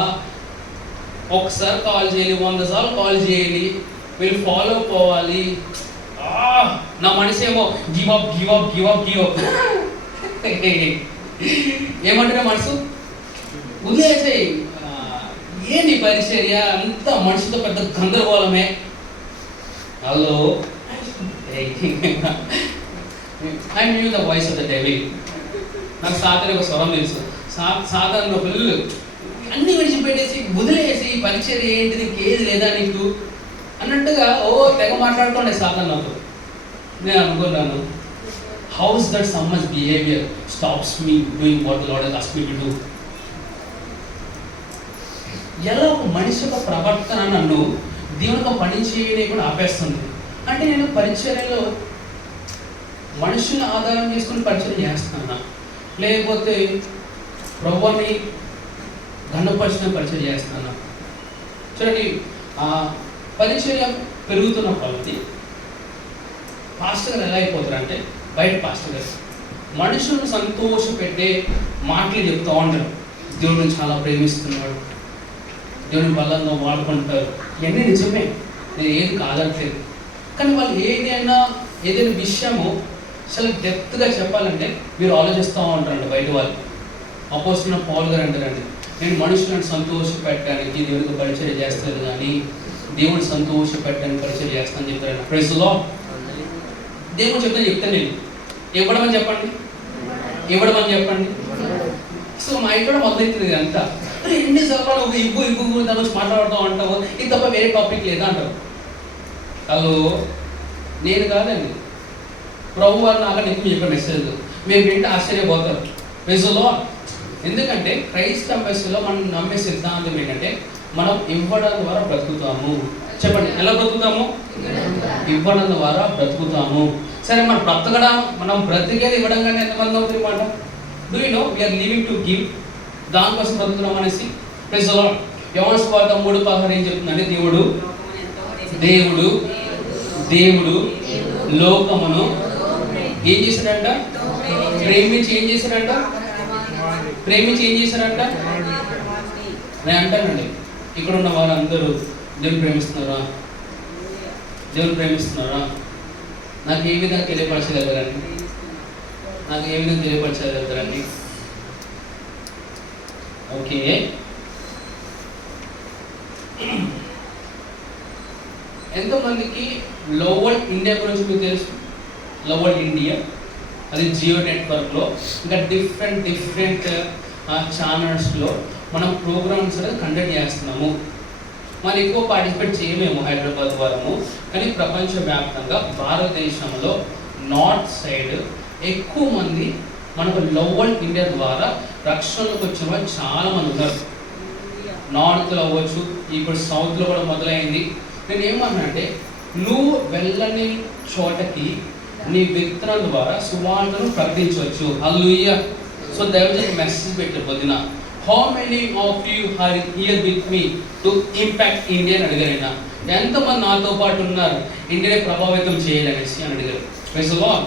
ఒకసారి కాల్ చేయాలి, 100 సార్లు కాల్ చేయాలి, వీళ్ళు ఫాలో పోవాలి. నా మనసు ఏమో give up give up give up give up ఏమంటున్నా మనసు, వదిలేసేయి, ఏంది పరిచర్య అంతా మనిషితో పెద్ద గందరగోళమే. Hello, I knew the voice of the devil. నాకు సాతాను ఒక స్వరం తెలుసు. సాతాను ఫుల్ అన్ని విడిచిపెట్టేసి వదిలేసి పరిచర్య ఏంటిది, ఇంకేది లేదా నీకు అన్నట్టుగా తెగ మాట్లాడుకోండి సాతాను నాకు. నేను అనుకున్నాను, house that someone's behavior stops me doing what the Lord has asked me to do. ఎలా ఒక మనిషి యొక్క ప్రవర్తన నన్ను దేవుని యొక్క పని చేయకుండా ఆపేస్తుంది అంటే, నేను పరిచర్యలో మనుషుని ఆధారం చేసుకుని పరిచయం చేస్తున్నా, లేకపోతే ప్రభువుని ఘనపరిచిన పరిచయం చేస్తున్నా? చూడండి, పరిచయం పెరుగుతున్న కొలది పాస్టర్ గారు ఎలా అయిపోతారంటే, బయట పాస్టర్ గారు మనుషులను సంతోషపెట్టే మాటలు చెప్తూ ఉంటారు. దేవుడిని చాలా ప్రేమిస్తున్నాడు, దేవుని బలంగా వాడుకుంటారు. ఇవన్నీ నిజమే, నేను ఏది కాదట్లేదు. కానీ వాళ్ళు ఏదైనా విషయము చాలా డెప్త్గా చెప్పాలంటే మీరు ఆలోచిస్తూ ఉంటారండి బయట వాళ్ళు. అపోజిట్ పౌలు గారు అంటారండి, నేను మనుషులను సంతోషపెట్టడానికి దేవుడికి పరిచయం చేస్తాను కానీ దేవుని సంతోషపెట్టడానికి పరిచయం చేస్తానని చెప్తారండి. Praise the Lord. దేవుడు చెప్తాను నేను ఇవ్వడం అని చెప్పండి, ఇవ్వడం అని చెప్పండి. సో మా ఇక్కడ మొదలైతుంది అంతా, ఎన్నిసార్లు నువ్వు ఇవ్వు ఇవ్వు దాని గురించి మాట్లాడుతూ అంటావు, ఇది తప్ప వేరే టాపిక్ లేదా అంటారు. హలో, నేను కాదండి, ప్రభు వారు నాకు ఎక్కువ చెప్పే మెసేజ్ మీరు వింటే ఆశ్చర్యపోతారు. మెజులో ఎందుకంటే క్రైస్త మెసేజ్లో మనం నమ్మే సిద్ధాంతం ఏంటంటే మనం ఇవ్వడం ద్వారా బ్రతుకుతాము. చెప్పండి, ఎలా బ్రతుకుతాము? ఇవ్వడం ద్వారా బ్రతుకుతాము. సరే, మనం బ్రతకడం, మనం బ్రతికేది ఇవ్వడం కానీ ఎంతమంది అవుతుంది మాట? Do you know we are living to give, దానికోసం బ్రతుకుతున్నాం అనేసి. Praise the Lord. యోహాను సువార్త 3:16 ఏం చెప్తుందంటే దేవుడు దేవుడు దేవుడు లోకమును ఏం చేశాడంట? ప్రేమించి ఏం చేశాడంట? ప్రేమించి ఏం చేశాడంట? నేను అంటానండి, ఇక్కడ ఉన్న వారందరూ దేవుని ప్రేమిస్తున్నారా? దేవుని ప్రేమిస్తున్నారా? నాకు ఏ విధంగా తెలియపరచగలరండి? నాకు ఏ విధంగా తెలియపరచగలుగుతారండి? ఓకే, ఎంతమందికి లవ్ వరల్డ్ ఇండియా గురించి మీకు తెలుసు? లవ్ వరల్డ్ ఇండియా అది జియో నెట్వర్క్లో ఇంకా డిఫరెంట్ ఛానల్స్లో మనం ప్రోగ్రామ్స్ అనేది కండక్ట్ చేస్తున్నాము. మనం ఎక్కువ పార్టిసిపేట్ చేయలేము హైదరాబాద్ వారము, కానీ ప్రపంచవ్యాప్తంగా భారతదేశంలో నార్త్ సైడ్ ఎక్కువ మంది మనకు లవ్ వరల్డ్ ఇండియా ద్వారా రక్షణలోకి వచ్చిన వాళ్ళు చాలా మంది ఉన్నారు. నార్త్లో అవ్వచ్చు, ఇప్పుడు సౌత్లో కూడా మొదలైంది. నేను ఏమన్నానంటే, నువ్వు వెళ్ళని చోటకి నీ విత్తనాల ద్వారా సువార్తను ప్రకటించవచ్చు. హల్లెలూయా. సో దయచేసి మెసేజ్ పెట్టే పొద్దున, how many of you are here with me to impact India అని అడిగారైనా. ఎంతమంది నాతో పాటు ఉన్నారు ఇండియాని ప్రభావితం చేయాలనేసి అని అడిగారు. Praise the Lord.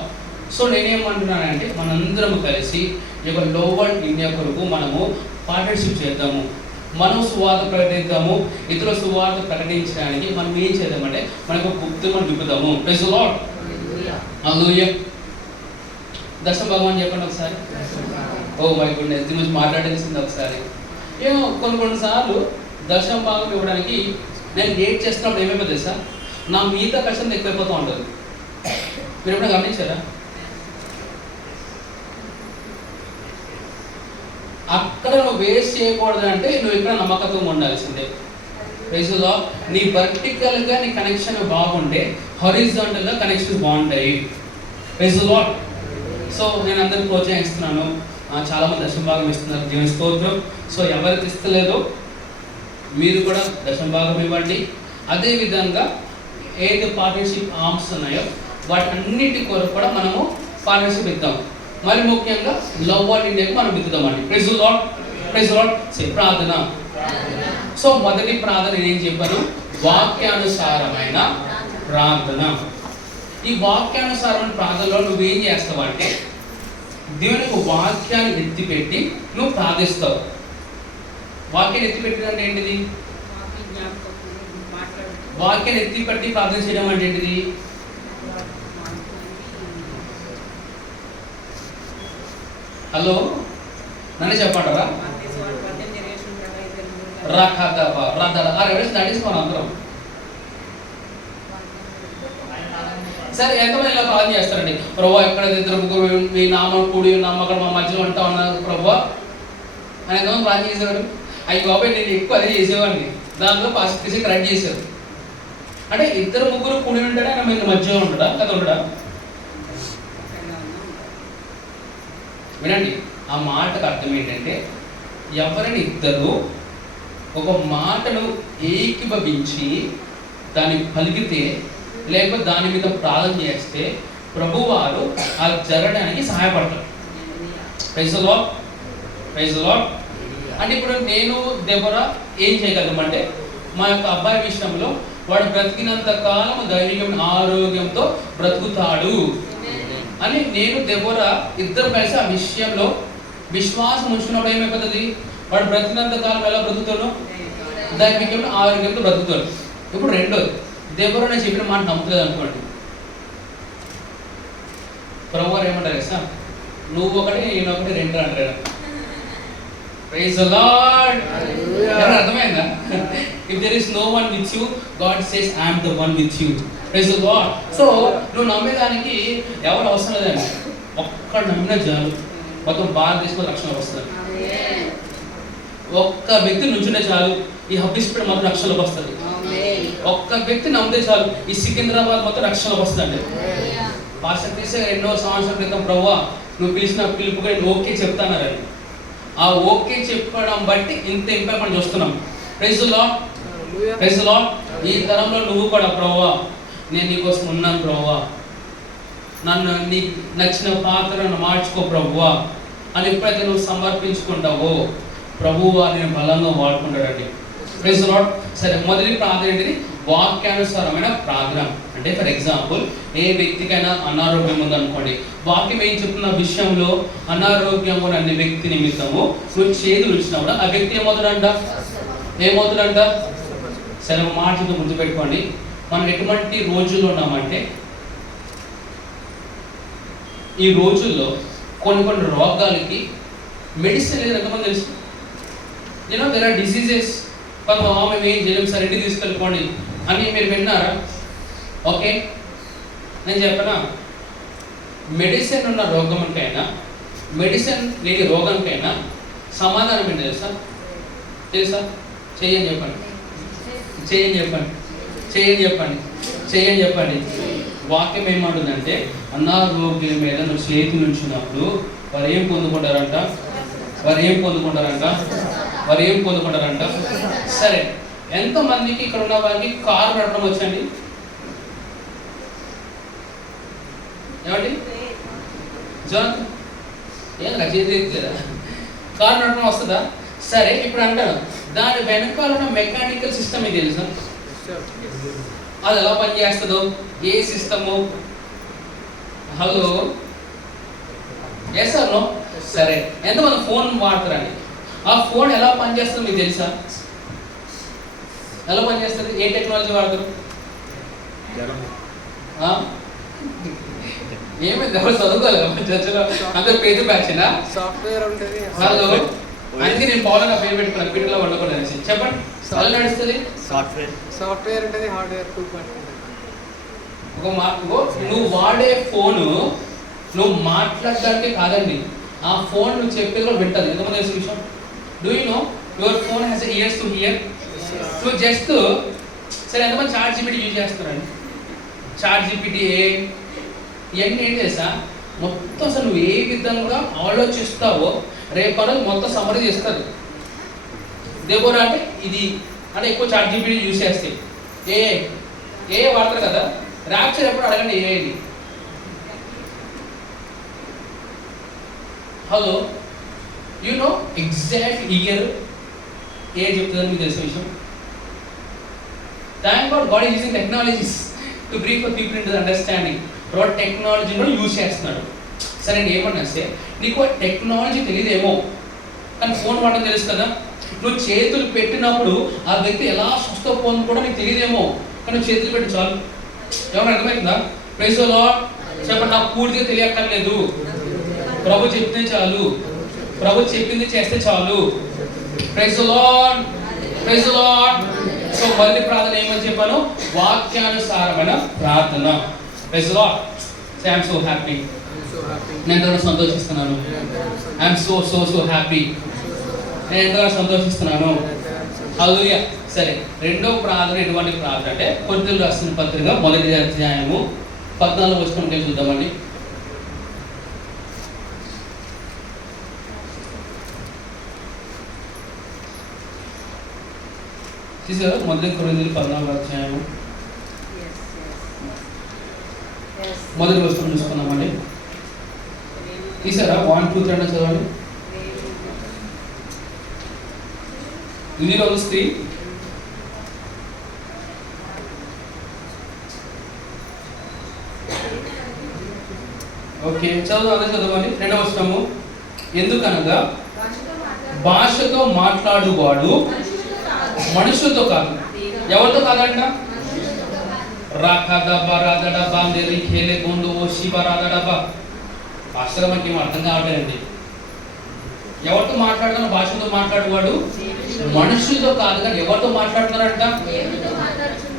సో నేనేమంటున్నానంటే, మనందరం కలిసి ఈ యొక్క లవ్ వరల్డ్ ఇండియా కొరకు మనము పార్ట్నర్షిప్ చేద్దాము. మనం సువార్త ప్రకటిద్దాము. ఇతరుల సువార్త ప్రకటించడానికి మనం ఏం చేద్దామంటే మనకు గుప్తు మనం విప్పుదాము. Praise the Lord. హల్లెలూయా. దశమ భగవాన్ చెప్పండి ఒకసారి. ఓ మై గుడ్నెస్, దీని గురించి మాట్లాడాల్సింది ఒకసారి. ఏమో కొన్నిసార్లు దశమ భాగం ఇవ్వడానికి నేను లేట్ చేస్తున్నప్పుడు ఏమైపోతుంది తెలుసా, నా మిగతా కష్టం ఎక్కువైపోతూ ఉంటుంది. మీరు ఎప్పుడైనా గమనించారా? అక్కడ నువ్వు వేస్ట్ చేయకూడదు అంటే నువ్వు ఇక్కడ నమ్మకత్వం ఉండాల్సిందే. Praise the lord. నీ వర్టికల్గా నీ కనెక్షన్ బాగుంటే హారిజాంటల్గా కనెక్షన్స్ బాగుంటాయి. Praise the Lord. సో నేను అందరికీ ప్రోత్సహిస్తున్నాను. చాలామంది దశమ భాగం ఇస్తున్నారు, దేవుని స్తోత్రం. సో ఎవరికి ఇస్తలేదో మీరు కూడా దశమ భాగం ఇవ్వండి. అదేవిధంగా ఏది పార్ట్నర్షిప్ ఆర్మ్స్ ఉన్నాయో వాటి అన్నిటి కొరకు కూడా మనము పార్ట్నర్షిప్ ఇద్దాం. మరి ముఖ్యంగా లవ్ వరల్డ్ ఇండియాకి మనం ఇద్దామండి. Praise the Lord. Praise the Lord. ప్రార్థన. సో మొదటి ప్రార్థన నేనేం చెప్పాను? వాక్యానుసారమైన ప్రార్థన. ఈ వాక్యానుసారమైన ప్రార్థనలో నువ్వేం చేస్తావు అంటే దేవుని వాక్యాన్ని ఎత్తిపెట్టి నువ్వు ప్రార్థిస్తావు. వాక్యాన్ని ఎత్తిపెట్టిందంటే ఏంటిది? వాక్యాన్ని ఎత్తిపెట్టి ప్రార్థన చేయడం అంటే ఏంటిది? హలో, నన్ను చెప్పంటారా? నడిచుకోను అందరం. సరే, ఎంతమంది ఇలా ప్రార్థన చేస్తారండి? ప్రభువా, ఎక్కడైతే ఇద్దరు ముగ్గురు మీ నామం కూడి ఉన్నాము అక్కడ మా మధ్యలో ఉంటా ఉన్నారు ప్రభువా అని ఎంతమంది ప్రార్థన చేసేవారు? అయ్యి బాబాయ్, నేను ఎక్కువ అదే చేసేవాడిని. దాంట్లో పాస్ తీసి కరెక్ట్ చేశారు. అంటే ఇద్దరు ముగ్గురు కూడి ఉంటాడా, ఆయన మీరు మధ్యలో ఉంటాడా, కదా ఉండడా? వినండి, ఆ మాటకు అర్థం ఏంటంటే ఎవరైనా ఇద్దరు ఒక మాటను ఏకీభవించి దాన్ని పలికితే లేకపోతే దాని మీద ప్రార్థన చేస్తే ప్రభువారు అది జరగడానికి సహాయపడతారు. Praise the Lord. Praise the Lord. అంటే ఇప్పుడు నేను దెబోరా ఏం చేయగలమంటే మా యొక్క అబ్బాయి విషయంలో వాడు బ్రతికినంత కాలం ధైర్యం ఆరోగ్యంతో బ్రతుకుతాడు అని నేను దెబోరా ఇద్దరు కలిసి ఆ విషయంలో విశ్వాసం ఉంచుకున్నప్పుడు ఏమైపోతుంది? వాడు బ్రతికినంత కాలం ఎలా బ్రతుకుతాడు? దైవికంలో ఆరోగ్యంతో బ్రతుకుతాడు. ఇప్పుడు రెండోది, దెబోరా నేను చెప్పిన మాట నమ్ముతుంది అనుకోండి, ప్రభువారు ఏమంటారు సార్, నువ్వు ఒకటి నేను ఒకటి రెండు అంటారు. Praise the Lord. అర్థమైందా? If there is no one with you, God says I am the one with you. Praise the Lord. So నువ్వు నమ్మేదానికి ఎవరు అవసరం లేదండి. ఒక్క నమ్మిన చాలు మొత్తం భారతదేశంలో రక్షణ వస్తుంది. ఒక్క వ్యక్తి నుంచుంటే చాలు ఈ హబ్బిస్పేట మొత్తం రక్షణలోకి వస్తుంది. ఒక్క వ్యక్తి నమ్మితే చాలు ఈ సికింద్రాబాద్ మొత్తం రక్షణలోకి వస్తుంది. పాస్టర్ క్రిస్టియన్ 2 సంవత్సరాల క్రితం ప్రభువా నువ్వు పిలిచిన పిలుపుగా నేను ఓకే చెప్తానని, ఆ ఓకే చెప్పడం బట్టి ఇంత ఇంపాక్ట్ మనం చూస్తున్నాం. Praise the Lord, praise the Lord. ఈ తరంలో నువ్వు కూడా ప్రభువా నేను నీకోసం ఉన్నాను ప్రభువా, నన్ను నీకు నచ్చిన పాత్రను మార్చుకో ప్రభువా అని ఎప్పుడైతే నువ్వు సమర్పించుకుంటావో ప్రభువా నేను బలంగా వాడుకుంటాడండి. Praise the lord. సరే, మొదటి ప్రార్థన ఏంటిది? వాక్యానుసారమైన ప్రార్థన. అంటే ఫర్ ఎగ్జాంపుల్ ఏ వ్యక్తికైనా అనారోగ్యం ఉందనుకోండి, వాక్యం ఏం చెప్తున్న విషయంలో అనారోగ్యం అనే వ్యక్తి నిమిత్తము నువ్వు చేతులు ఇచ్చినప్పుడు ఆ వ్యక్తి ఏమవుతుందంట? సరే, ఒక మాట చెప్తూ గుర్తుపెట్టుకోండి. మనం ఎటువంటి రోజుల్లో ఉన్నామంటే ఈ రోజుల్లో కొన్ని రోగాలకి మెడిసిన్ లేదు. ఎంతమంది తెలుసు? దెర్ ఆర్ డిసీజెస్ మేము ఏం చేయలేం సార్, ఇంటికి తీసుకెళ్ళిపోండి అని మీరు విన్నారా? ఓకే, నేను చెప్పనా, మెడిసిన్ ఉన్న రోగంకైనా మెడిసిన్ లేని రోగంకైనా సమాధానం ఏంటి తెలుసా? చెయ్యని చెప్పండి. వాక్యం ఏమంటుందంటే అనారోగ్యం మీద నువ్వు చేతులు ఉంచినప్పుడు వారు ఏం పొందుకుంటారంట? సరే, ఎంతమందికి ఇక్కడ ఉన్న వారికి కారు నడపడం వచ్చండి? ఏమండి ఏం రచయితలేదా? కారు నడపడం వస్తుందా? సరే, ఇప్పుడు అంటాను దాని వెనకాల ఉన్న మెకానికల్ సిస్టమ్ ఇది తెలుసా? అది ఎలా పనిచేస్తుందో, ఏ system? Hello, yes or no? సరే, ఎంతమంది ఫోన్ వాడతారండి? ఆ ఫోన్ ఎలా పనిచేస్తుందో మీకు తెలుసా? ఎలా పనిచేస్తుంది? ఏ టెక్నాలజీ వాడతారు? ఏమైంది? ఎవరు చదువుకోలేదు చర్చలో? అందరూ పేరు బ్యాచ్నా? సాఫ్ట్వేర్ ఉంటుంది. హలో, అందుకే నేను పౌలంగా పేరు పెట్టుకున్నాను, పిల్లలు వండుకోలేదు. చెప్పండి, ఎలా నడుస్తుంది? సాఫ్ట్వేర్ ఉంటుంది, హార్డ్వేర్. నువ్వు వాడే ఫోను నువ్వు మాట్లాడడానికి కాదండి, ఆ ఫోన్ నువ్వు చెప్పేది కూడా వింటది. ఎంతమంది తెలిసిన విషయం? Do you no your phone has years to hear? నువ్వు జస్ట్ సరే, ఎంతమంది చాట్ జీపీటీ యూజ్ చేస్తున్నారండి? చాట్ జీపీటీ ఇవన్నీ ఏం చేసా మొత్తం అసలు నువ్వు ఏ విధంగా ఆలోచిస్తావో రేపు అనేది మొత్తం సమరీ చేస్తుంది. దేవరా అంటే ఇది అంటే ఎక్కువ చాట్ జీపీటీ యూజ్ చేస్తాయి. ఏ వాడతారు కదా, ర్యాప్చర్ ఎప్పుడు అడగండి ఏది. Hello, you know exact year ఏ చెప్తుందని మీకు తెలిసిన విషయం? Thank God is using technologies to bring for people in to understanding. Road technology కూడా యూజ్ చేస్తున్నాడు. సరే, నేను ఏమన్నా సే నీకు టెక్నాలజీ తెలియదేమో, కానీ ఫోన్ వాడడం తెలుసు కదా. నువ్వు చేతులు పెట్టినప్పుడు ఆ వ్యక్తి ఎలా స్వస్థపోతుందో కూడా నీకు తెలియదేమో, కానీ నువ్వు చేతులు పెట్టి చాలు. ఏమన్నా అర్థమవుతుందా? Praise the Lord. చెప్పండి, నాకు పూర్తిగా తెలియక్కర్లేదు, ప్రభు చెప్తే చాలు, ప్రభు చెప్పింది చేస్తే చాలు. Praise the Lord, praise the Lord. So మొదటి ప్రార్థన ఏమని చెప్పాను? వాక్యానుసారమైన ప్రార్థన. Praise the Lord. I'm so happy. నేను ఎంతగానో సంతోషిస్తున్నాను. I'm so so so happy. నేను ఎంతగానో సంతోషిస్తున్నాను. హల్లెలూయా. సరే, రెండో ప్రార్థన ఎటువంటి ప్రార్థన అంటే కొరింథీయులకు రాసిన పత్రిక 1వ అధ్యాయము 14వ వచనం చూద్దామండి. చూసారా? 1 కొరింథీయులు 14వ అధ్యాయము మొదటి వచనం చూసుకున్నామండి. తీసారా? 1, 2, 3 చదవండి. ఇందులో స్త్రీ ఓకే చదవండి. రెండవ వచనము, ఎందుకనగా భాషతో మాట్లాడువాడు మనుషులతో కాదు. ఎవరితో కాదంట? రాకదబా ఖేలే గొండు శివరాదడబా. భాషలో మనకి ఏం అర్థం కావట్లేదండి. ఎవరితో మాట్లాడుతున్నా? భాషతో మాట్లాడేవాడు మనుషులతో కాదు, కానీ ఎవరితో మాట్లాడుతున్నారంట?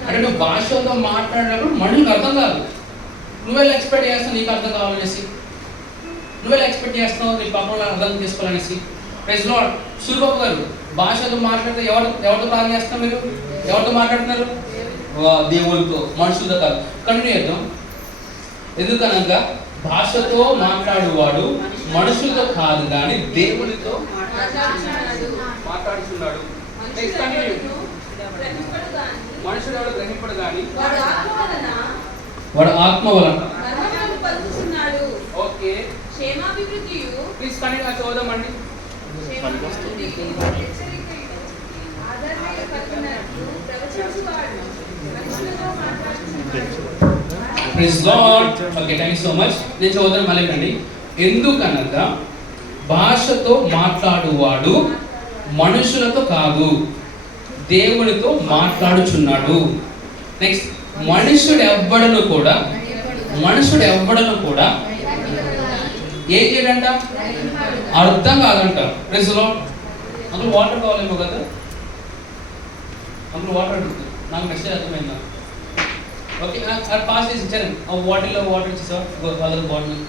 అంటే నువ్వు భాషతో మాట్లాడినప్పుడు మనుషులకు అర్థం కాదు, నువ్వే ఎక్స్పెక్ట్ చేస్తావు నీకు అర్థం కావాలనేసి. నువ్వెలా ఎక్స్పెక్ట్ చేస్తున్నావు నీ పాపంలో అర్థం చేసుకోవాలనేసి. Praise lord. సూరిబాబు గారు భాషతో మాట్లాడితే ఎవరితో ప్రార్థన చేస్తున్నారు మీరు? ఎవరితో మాట్లాడుతున్నారు? దేవుడితో, మనుషులతో కాదు. కంటిన్యూ చేద్దాం. ఎందుకనగా భాషతో మాట్లాడువాడు మనుషులతో కాదు కానీ దేవుడితో మాట్లాడుతున్నాడు. మనుషుడు ఎవరు గ్రహింపడు కానీ వాడు ఆత్మ వలన. ఓకే, ప్లీజ్ కంటిన్యూ చదువుదామండి. Praise Lord. Okay, thank you so much. నేను చదువుతాను మళ్ళీ అండి. ఎందుకనగా భాషతో మాట్లాడువాడు మనుషులతో కాదు దేవునితో మాట్లాడుచున్నాడు. నెక్స్ట్, మనుషుడు ఎవ్వడను కూడా ఏం చేయడంట? అర్థం కాదంట. Praise Lord. అందులో వాటర్ కావాలేమో కదా, అందులో వాటర్ అడుగుతుంది. నాకు మెసేజ్ అర్థమైందా? ఓకే, పాస్ చేసి ఇచ్చాను. వాటిల్లో వాటర్ ఇచ్చేసావా? వాళ్ళ బాటిల్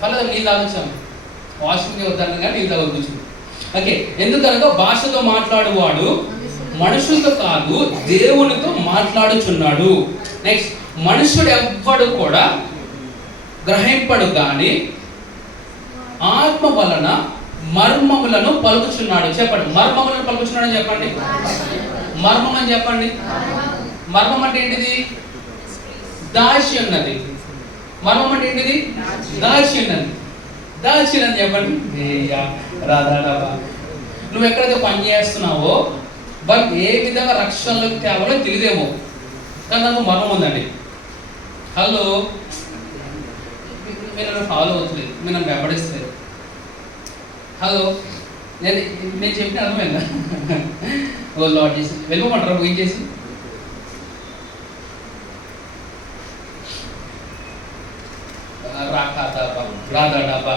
పర్లేదు, నీళ్ళు తాగొచ్చాము. వాష్రూమ్కి వద్దాను కానీ నీళ్ళు తాగొచ్చు. ఓకే, ఎందుకనగా భాషతో మాట్లాడువాడు మనుషులతో కాదు దేవునితో మాట్లాడుచున్నాడు. నెక్స్ట్, మనుషుడు ఎవ్వడు కూడా గ్రహింపడు కానీ ఆత్మ వలన మర్మములను పలుకుచున్నాడు. చెప్పండి, మర్మములను పలుకుచున్నాడు అని చెప్పండి. మర్మం అని చెప్పండి. మర్మం అంటే ఏంటిది? దాచి ఉన్నది. మర్మం అంటే ఏంటిది? దాచి ఉన్నది. దాచి ఉన్నది చెప్పండి. రాధారాబా, నువ్వు ఎక్కడైతే పని చేస్తున్నావో బట్ ఏ విధంగా రక్షణలోకి తేవాలో తెలియదేమో కానీ నాకు మర్మం ఉందండి. హలో, మీరు నన్ను ఫాలో అవుతుంది, మీరు నన్ను వెంబడిస్తుంది. హలో, నేను చెప్పిన అర్థమైందా? ఓ లాడ్ చేసి వెళ్ళిపోమంటారా ఏం చేసి? రాధాడాబా,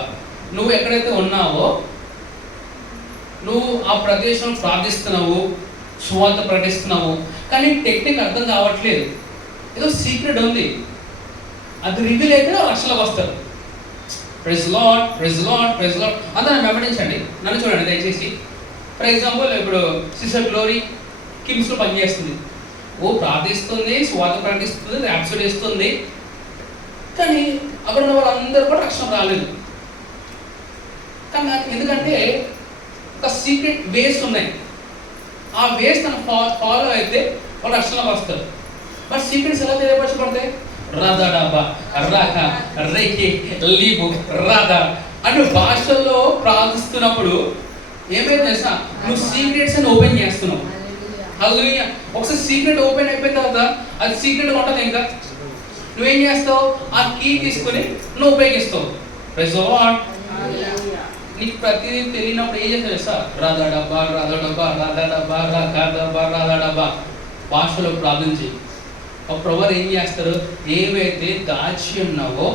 నువ్వు ఎక్కడైతే ఉన్నావో నువ్వు ఆ ప్రదేశంలో ప్రార్థిస్తున్నావు, సువార్త ప్రకటిస్తున్నావు, కానీ టెక్నిక్ అర్థం కావట్లేదు. ఏదో సీక్రెట్ ఉంది, అది రివీల్ అయితే రక్షణలోకి వస్తారు. Praise Lord, praise Lord, praise Lord. అంతా నన్ను వెంబడించండి, నన్ను చూడండి దయచేసి. ఫర్ ఎగ్జాంపుల్, ఇప్పుడు సిస్టర్ గ్లోరీ కిమ్స్లో పనిచేస్తుంది. ప్రార్థిస్తుంది, సువార్త ప్రకటిస్తుంది, ర్యాప్సోడ్ ఇస్తుంది, కానీ అక్కడ ఉన్న వాళ్ళందరూ కూడా రక్షణ రాలేదు. కానీ నాకు ఎందుకంటే ఒక సీక్రెట్ వేస్ ఉన్నాయి. ఆ వేస్ తను ఫాలో అయితే వాళ్ళు రక్షణలోకి వస్తారు. బట్ సీక్రెట్స్ ఎలా తెలియపరచబడతాయి? రాధాడాబా, రాహ, రేఖి, లీబు, రాధా అంటే భాషల్లో ప్రార్థిస్తున్నప్పుడు ఏమైతే తెలుసా, నువ్వు సీక్రెట్స్ అని ఓపెన్ చేస్తున్నావు. హల్లెలూయా. ఒకసారి సీక్రెట్ ఓపెన్ అయిపోయిన తర్వాత అది సీక్రెట్ ఉంటుంది. ఇంకా నువ్వేం చేస్తావు? ఆ కీ తీసుకుని నువ్వు ఉపయోగిస్తావు. Praise the lord. నీకు ప్రతిదీ తెలియనప్పుడు ఏం చేస్తావు తెలుసా? రాధాడబ్బా, రాధాడబ్బా, రాధాడబ్బా, రాధాడబ్బా, రాధాడబ్బా భాషలో ప్రార్థించి ప్రభువు ఏం చేస్తారు? ఏవైతే దాచి ఉన్నావో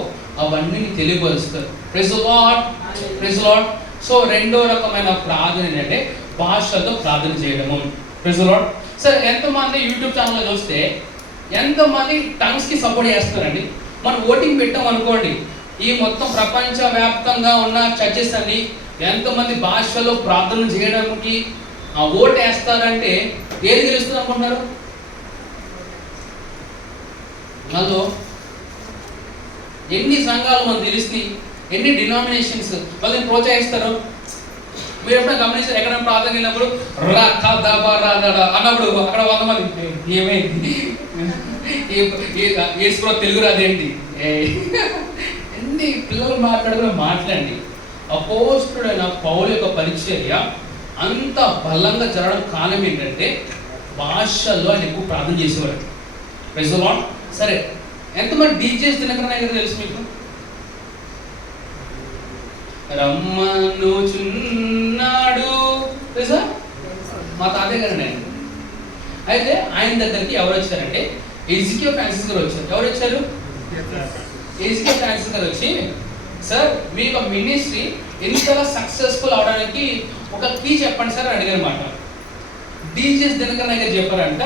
అవన్నీ తెలియపరుస్తారు. Praise the Lord, praise the Lord. So రెండో రకమైన ప్రార్థన ఏంటంటే భాషతో ప్రార్థన చేయడము. Praise the lord. సరే, ఎంతమంది యూట్యూబ్ ఛానల్లో చూస్తే ఎంతమంది టంగ్స్కి సపోర్ట్ చేస్తారండి? మనం ఓటింగ్ పెట్టాం అనుకోండి, ఈ మొత్తం ప్రపంచ వ్యాప్తంగా ఉన్న చర్చెస్ అన్ని ఎంతమంది భాషలో ప్రార్థన చేయడానికి ఆ ఓటు వేస్తారంటే ఏది తెలుస్తుంది అనుకుంటున్నారు? హలో, ఎన్ని సంఘాలు మనకు తెలిసి, ఎన్ని డినామినేషన్స్ వాళ్ళని ప్రోత్సహిస్తారు. మీరు ఎప్పుడైనా గమనించారు? ఎక్కడైనా ప్రార్థన వెళ్ళినప్పుడు అన్నప్పుడు అక్కడ 100 మంది ఏమైంది తెలుగు రాదేంటి? ఎన్ని పిల్లలు మాట్లాడండి. అపోస్తుడైన పౌలు యొక్క పరిచర్య అంత బలంగా జరగడం కారణం ఏంటంటే భాషల్లో ఆయన ఎక్కువ ప్రార్థన చేసేవారు. Praise the lord. సరే, ఎంతమంది డీజేస్ దినకరన్ నాయక్ తెలుసు మీకు? రమ్మనుచున్నాడు తెలుసా? మా తాతయ్య గారు ఆయన. అయితే ఆయన దగ్గరికి ఎవరు వచ్చారంటే ఎజికియా ఫ్రాన్సిస్ గారు వచ్చారు. ఎవరు వచ్చారు? ఎజికియా ఫ్రాన్సిస్ గారు వచ్చి, సార్ మీ యొక్క మినిస్ట్రీ ఎంతగా సక్సెస్ఫుల్ అవడానికి ఒక కీ చెప్పండి సార్ అడిగారు మాట. డీజేస్ దినకరన్ నాయక్ చెప్పారంట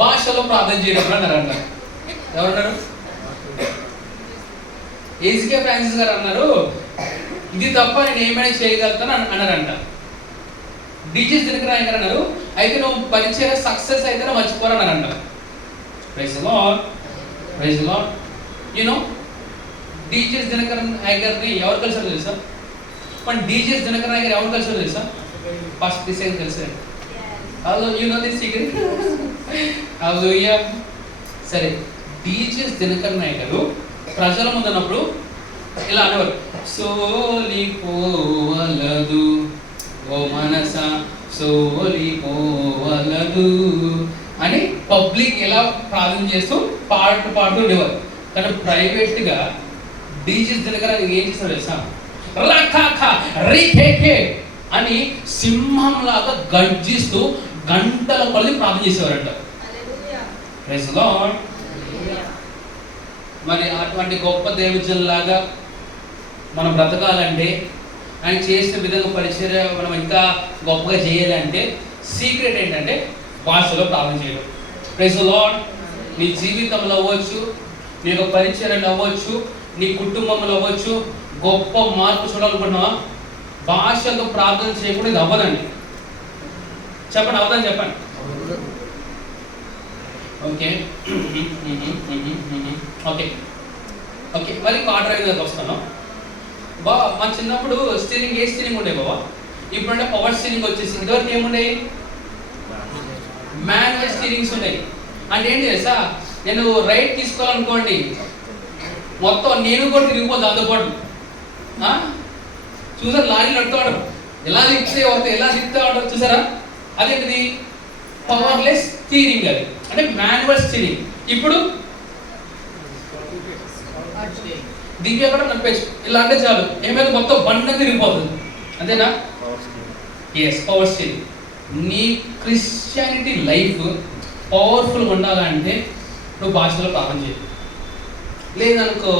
భాషలో ప్రార్థన చేయడం అన్నారంట. ఎవరన్నారు? ఏజికే ఫ్రాన్సిస్ గారు అన్నారు, ఇది తప్ప నేను ఏమైనా చేయగలుగుతాను అన్నారంట. డీజీఎస్ దినకరన్ గారు అన్నారు, అయితే నువ్వు పరిచయ సక్సెస్ అయితే మర్చిపోరన్నారంట. Praise the Lord, praise the Lord. You know DGS Dinakaran గారిని ఎవరు కలిసారో తెలుసా? पण डीजेस दिनकर नायक ఎవరు కలిసారో తెలుసా? ఫస్ట్ డిసైన్ తెలుసా? Hello, you know this secret. Hallelujah. సరే, డీజీఎస్ దినకర్ నాయక్ గారు ప్రజల ముందు ఉన్నప్పుడు ఇలా అనేవారు, సోలిపోవలదు ఓ మనస సోలిపోవలదు అని పబ్లిక్ ఎలా ప్రార్థన చేస్తూ పాడుతూ ఉండేవారు. కానీ ప్రైవేట్గా డీజీఎస్ దినకర్ ఏం చేస్తారు తెలుసా? అని సింహంలాగా గర్జిస్తూ గంటల కొలది ప్రార్థన చేసేవారంట. Praise the lord. మరి అటువంటి గొప్ప దేవజనులాగా మనం బ్రతకాలంటే, ఆయన చేసిన విధంగా పరిచర్య మనం ఇంకా గొప్పగా చేయాలంటే సీక్రెట్ ఏంటంటే భాషలో ప్రార్థన చేయడం. Praise the lord. నీ జీవితంలో అవ్వచ్చు, నీ యొక్క పరిచర్యలో అవ్వచ్చు, నీ కుటుంబంలో అవ్వచ్చు, గొప్ప మార్పు చూడాలనుకుంటున్నావా? భాషతో ప్రార్థన చేయకుండా ఇది అవ్వదండి. చెప్పండి, అవ్వదని చెప్పండి. ఓకే ఓకే ఓకే మరి కార్ డ్రైవింగ్ దగ్గర వస్తాను. మన చిన్నప్పుడు స్టీరింగ్ ఏ స్టీరింగ్ ఉండే బాబా? ఇప్పుడంటే పవర్ స్టీరింగ్ వచ్చేసి. ఇదివరకు ఏముండే? మాన్యువల్ స్టీరింగ్స్ ఉండేవి. అంటే ఏంటి తెలుసా, నేను రైట్ తీసుకోవాలనుకోండి, మొత్తం నేను కూడా తిరిగిపోతా అందుబాటు. చూసారు, లారీ నడుతాడు, ఎలా తిప్పితే ఉంటాడు చూసారా? అదేంటిది? Powerless steering. అది అంటే మాన్యువల్ స్టీరింగ్. ఇప్పుడు దివ్య కూడా నడిపేచ్చు, ఇలా అంటే చాలు, ఏమైనా మొత్తం బండి తిరిగిపోతుంది. అంతేనా? Yes, power steering. నీ క్రిస్టియానిటీ లైఫ్ పవర్ఫుల్గా ఉండాలంటే నువ్వు భాషలో ప్రార్థన చేయి. లేదనుకో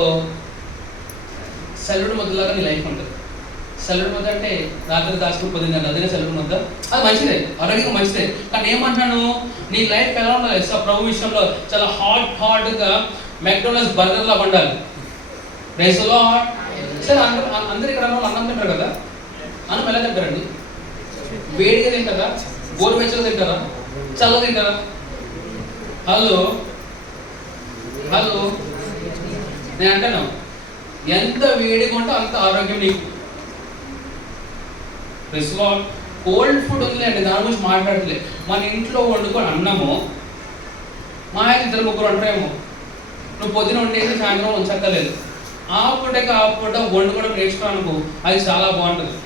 సెల్లుడు ముద్దలాగా నీ లైఫ్ ఉంటుంది. సెల్లుడు ముద్ద అంటే రాత్రి దాచుకుని పొద్దున్న అదే సెల్లుడు ముద్ద. అది మంచిదే, ఆరోగ్యం మంచిదే. కానీ ఏమంటున్నాను, నీ లైఫ్ ఎలా ఉండాలి సార్? ప్రభు విషయంలో చాలా హార్డ్గా మెక్డోనల్డ్స్ బర్గర్ లాగా ఉండాలి. Praise the lord. సరే, అందరు ఇక్కడ అన్నం తింటారు కదా, అన్నం ఎలా తింటారండి? వేడిగా తింటారా? గోరువెచ్చగా తింటారా? చల్లగా తింటారా? హలో హలో, నేను అంటాను, ఎంత వేడిగా ఉంటే అంత ఆరోగ్యం నీకు. Praise the Lord. Cold food ఉందిలేండి, దాని గురించి మాట్లాడట్లేదు. మన ఇంట్లో వండుకొని అన్నము, మా ఆయన 2-3 అంటారేమో, నువ్వు పొద్దున వండేసి సాయంత్రం ఉంచక్కర్లేదు. ఆ పూట వండుకోవడం నేర్చుకోవడానికి అది చాలా బాగుంటుంది.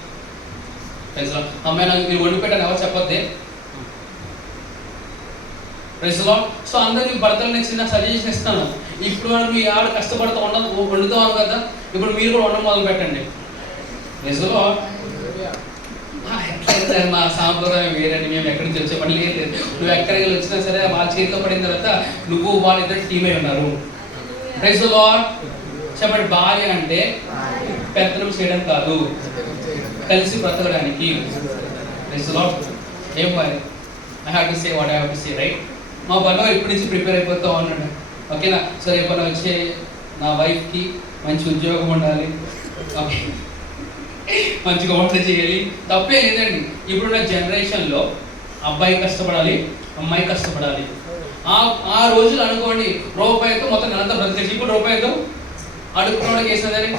Praise the Lord. అమ్మాయి నాకు మీరు వండి పెట్టాను ఎవరు చెప్పొద్దే. Praise the Lord. సో అందరికీ భర్తలు నేను చిన్న సజెషన్ ఇస్తాను. ఇప్పుడు మీ ఆవిడ కష్టపడుతూ వండుతాం కదా, ఇప్పుడు మీరు కూడా వండడం మొదలు పెట్టండి. Praise the Lord. ఎట్లయితే మా సాంప్రదాయం వేరండి, మేము ఎక్కడి నుంచి వచ్చే పని లేదు. నువ్వు ఎక్కడికి వచ్చినా సరే వాళ్ళ చేతిలో పడిన తర్వాత నువ్వు వాళ్ళిద్దరు టీమే ఉన్నారు. Praise the Lord. చెప్పండి, భార్య అంటే పెత్తనం చేయడం కాదు, కలిసి బ్రతకడానికి. Praise the Lord. ఏం భార్య? I have to say what I have to say, right? మా బంధువు ఇప్పటి నుంచి ప్రిపేర్ అయిపోతూ ఉన్నాడు. ఓకేనా? సో రేపటి వచ్చే నా వైఫ్కి మంచి ఉద్యోగం ఉండాలి, ఓకే, మంచిగా వంట చేయాలి, తప్పే లేదండి. ఇప్పుడున్న జనరేషన్లో అబ్బాయి కష్టపడాలి, అమ్మాయి కష్టపడాలి. ఆ రోజులు అనుకోండి, రూపాయితో మొత్తం నెలంతా బ్రతికేసి. ఇప్పుడు రూపాయితో అడుగుతున్నాడు వేసినదని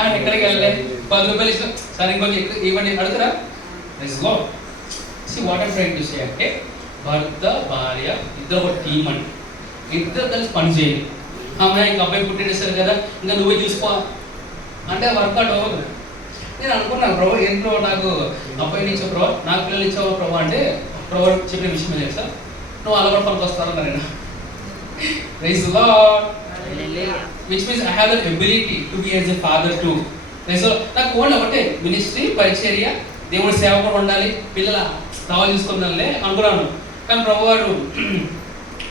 ఆయన ఎక్కడికి వెళ్ళలేదు. 10 రూపాయలు ఇచ్చిన సరే ఇంకొక ఇవ్వండి అడుగుతారా? Praise the Lord. See what I'm trying to say అంటే, భర్త భార్య ఇద్దరు ఒక టీం అండి. ఇద్దరు కలిసి పని చేయాలి. అమ్మాయి ఇంకా అబ్బాయి పుట్టినేస్తారు కదా, ఇంకా నువ్వే చూసుకో అంటే వర్కౌట్ అవ్వదు. నేను అనుకున్నాను, ప్రభు ఏంటో నాకు అబ్బాయిని ఇచ్చావు ప్రభు, నాకు పిల్లలు ఇచ్చావు ప్రభు అంటే, ప్రభు చెప్పిన విషయం లేదు సార్, నువ్వు అలా కూడా పనికి వస్తారన్నారు ఆయన. Praise the Lord. Which means I have the ability to be as a father too. Praise the Lord. నాకు ఓన్లీ ఒకటే, మినిస్ట్రీ, పరిచర్య, దేవుడి సేవ కూడా ఉండాలి, పిల్లల కావాలి చూసుకుందాంలే అనుకున్నాను. కానీ ప్రభు వాడు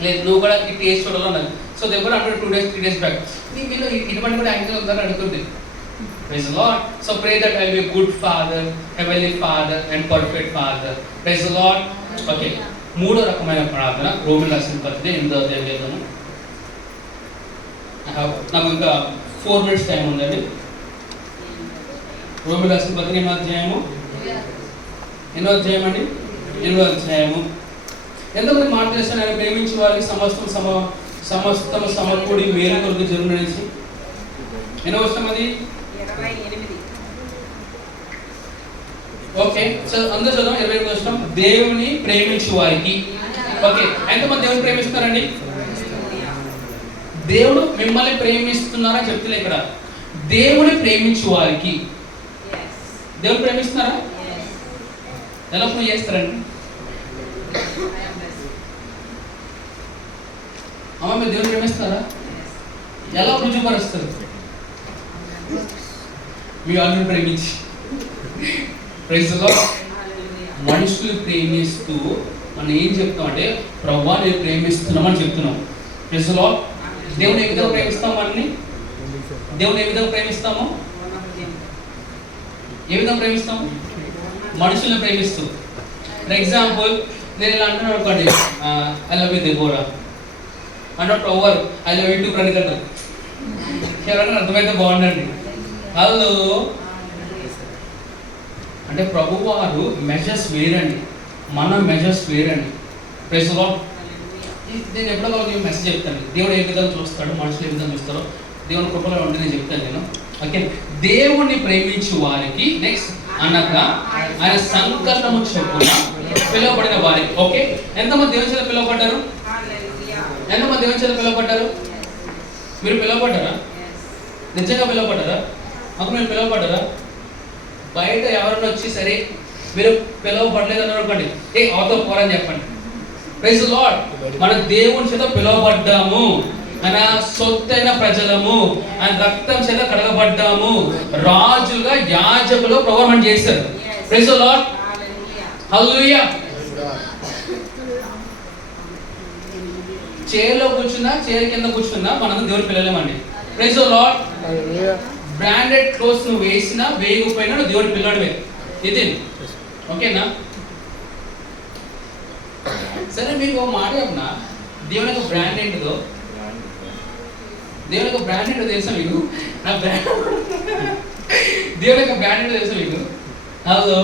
లేదు, నువ్వు కూడా ఈ టేస్ట్ చూడాలి. సో దగ్గర అంటే 2 days 3 days బ్యాక్ నీ మీలో ఇటువంటి కూడా యాంగిల్ ఉందని అడుగుతుంది. Praise the Lord. So pray that I will be a good father, heavenly father and perfect father. Praise the Lord. Okay. మూడో రకమైన ప్రార్థన రోమిల రాసిన పత్రిక 8వ అధ్యాయం. నాకు ఇంకా 4 minutes టైం ఉందండి. రోమిలకు రాసిన పత్రిక ఎన్నో అధ్యాయము? ఎన్నో అధ్యాయం అండి? 8వ అధ్యాయము. ఎంతమంది మాట చేస్తాను, ఆయన ప్రేమించి వారికి సమస్తము సమకూడి మేలు కొరకు జరుగునేసి. ఎన్నో వచనం అది? 28. ఓకే, అందరూ చదువు. 28వ వచనం. దేవుని ప్రేమించు వారికి. ఓకే, ఎంతమంది దేవుని ప్రేమిస్తున్నారండి? దేవుడు మిమ్మల్ని ప్రేమిస్తున్నారని చెప్తలే ఇక్కడ. దేవుని ప్రేమించు వారికి. దేవుడు ప్రేమిస్తున్నారా? ఎలా ప్రూవ్ చేస్తారండి? అమ్మ, మీరు దేవుని ప్రేమిస్తారా? ఎలా రుజుపరుస్తారు? మీ వాళ్ళని ప్రేమించి. Praise the Lord. మనుషులు ప్రేమిస్తూ మనం ఏం చెప్తామంటే, ప్రభువా నేను ప్రేమిస్తున్నామని చెప్తున్నాం. Praise the Lord. దేవుని ఏ విధంగా ప్రేమిస్తాం? మనల్ని దేవుని ఏ విధంగా ప్రేమిస్తాము? ఏ విధంగా ప్రేమిస్తాము? మనుషుల్ని ప్రేమిస్తూ. ఫర్ ఎగ్జాంపుల్, నేను ఇలా అంటున్నాను అనుకోండి, ఐ లవ్ యూ దెబోరా అన్నట్టు over I love you to ప్రణికంటారు. ఎవరైనా అర్థమైతే బాగుండండి. హలో అంటే ప్రభు వారు మెజర్స్ వేరండి, మన మెజర్స్ వేరండి. Praise the Lord. నేను ఎప్పుడో మెసేజ్ చెప్తాను, దేవుడు ఏ విధంగా చూస్తాడు, మనుషులు ఏ విధంగా చూస్తారో దేవుని కృపలో ఉంటే నేను చెప్తాను నేను. ఓకే, దేవుణ్ణి ప్రేమించు వారికి నెక్స్ట్ అనగా ఆయన సంకల్పము చొప్పున పిలువబడిన వారికి. ఓకే, ఎంతమంది దేవుని చేత పిలువబడ్డారు? ఎంతమంది దేవుని చేత పిలువబడ్డారు? మీరు పిలువబడ్డారా? నిజంగా పిలువబడ్డారా? మాకు మీరు పిలువబడ్డారా? బయట ఎవరైనా వచ్చి సరే మీరు పిలువబడలేదు అని అనుకోండి, ఏ అవతల పోరని చెప్పండి. Praise the Lord. మన దేవుని చేత పిలువబడ్డాము, ఆయన సొత్తైన ప్రజలము, ఆయన రక్తం చేత కడగబడ్డాము, రాజులుగా యాజకులు ప్రభువు చేశారు. Praise the Lord. హల్లెలూయా. చైర్లో కూర్చున్నా, చైర్ కింద కూర్చున్నా మనం దేవుని పిల్లలేమండి. Praise the Lord. Branded clothes నువ్వు వేసినా వేయకపోయినా నువ్వు దేవుని పిల్లడివే. ఇది ఓకేనా? సరే, మీకు ఒక మాట చెప్పనా, దేవుని యొక్క బ్రాండ్ ఏంటిదో? దేవుని యొక్క బ్రాండ్ ఏంటో తెలుసా మీకు? నా బ్రాండ్ దేవుని యొక్క బ్రాండ్ ఏంటో తెలుసా మీకు? Hello,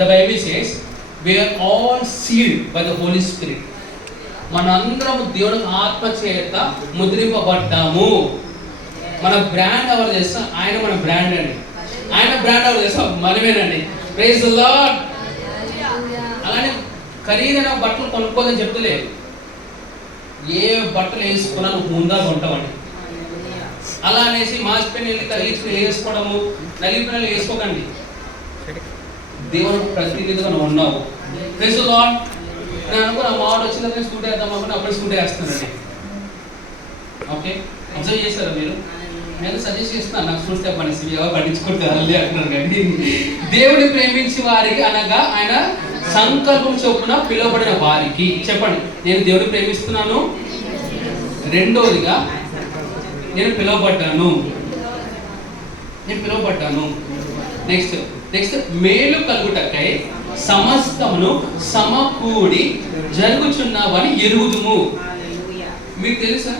the Bible says we are all sealed by the Holy Spirit. మనందరం దేవుని ఆత్మ చేత ముద్రింపబడ్డాము. మన బ్రాండ్ ఎవరు చేస్తాం? ఆయన మన బ్రాండ్ అండి. ఆయన బ్రాండ్ ఎవరు చేస్తాం? మనమేనండి. Praise the Lord. అలానే ఖరీదైన బట్టలు కొనుక్కోదని చెప్తలేదు. ఏ బట్టలు వేసుకున్నా నువ్వు ముందా కొంటామండి. అలా అనేసి మాసిపోయిన తగిలించుకుని వేసుకోవడము, నలిపిన వేసుకోకండి. దేవునికి ప్రతినిధిగా నువ్వు ఉన్నావు. Praise the Lord. నేను అనుకున్న మాట వచ్చిందని స్కూటీ వేద్దాం అనుకుని అప్పుడే స్కూటీ వేస్తున్నానండి. ఓకే, అబ్జర్వ్ చేశారా మీరు? నేను సజెస్ట్ చేస్తున్నాను, నాకు స్కూల్ స్టెప్ అనేసి ఎవరు పట్టించుకుంటారు అంటున్నారు. కానీ దేవుని ప్రేమించి వారికి అనగా ఆయన సంకల్పం చొప్పున పిలువబడిన వారికి. చెప్పండి, నేను దేవుని ప్రేమిస్తున్నాను. రెండోదిగా నేను పిలువబడ్డాను. నెక్స్ట్ మేలు కలుగుటకై సమస్తమును సమకూడి జరుగుచున్నావని ఎరుగుదుము. మీకు తెలుసా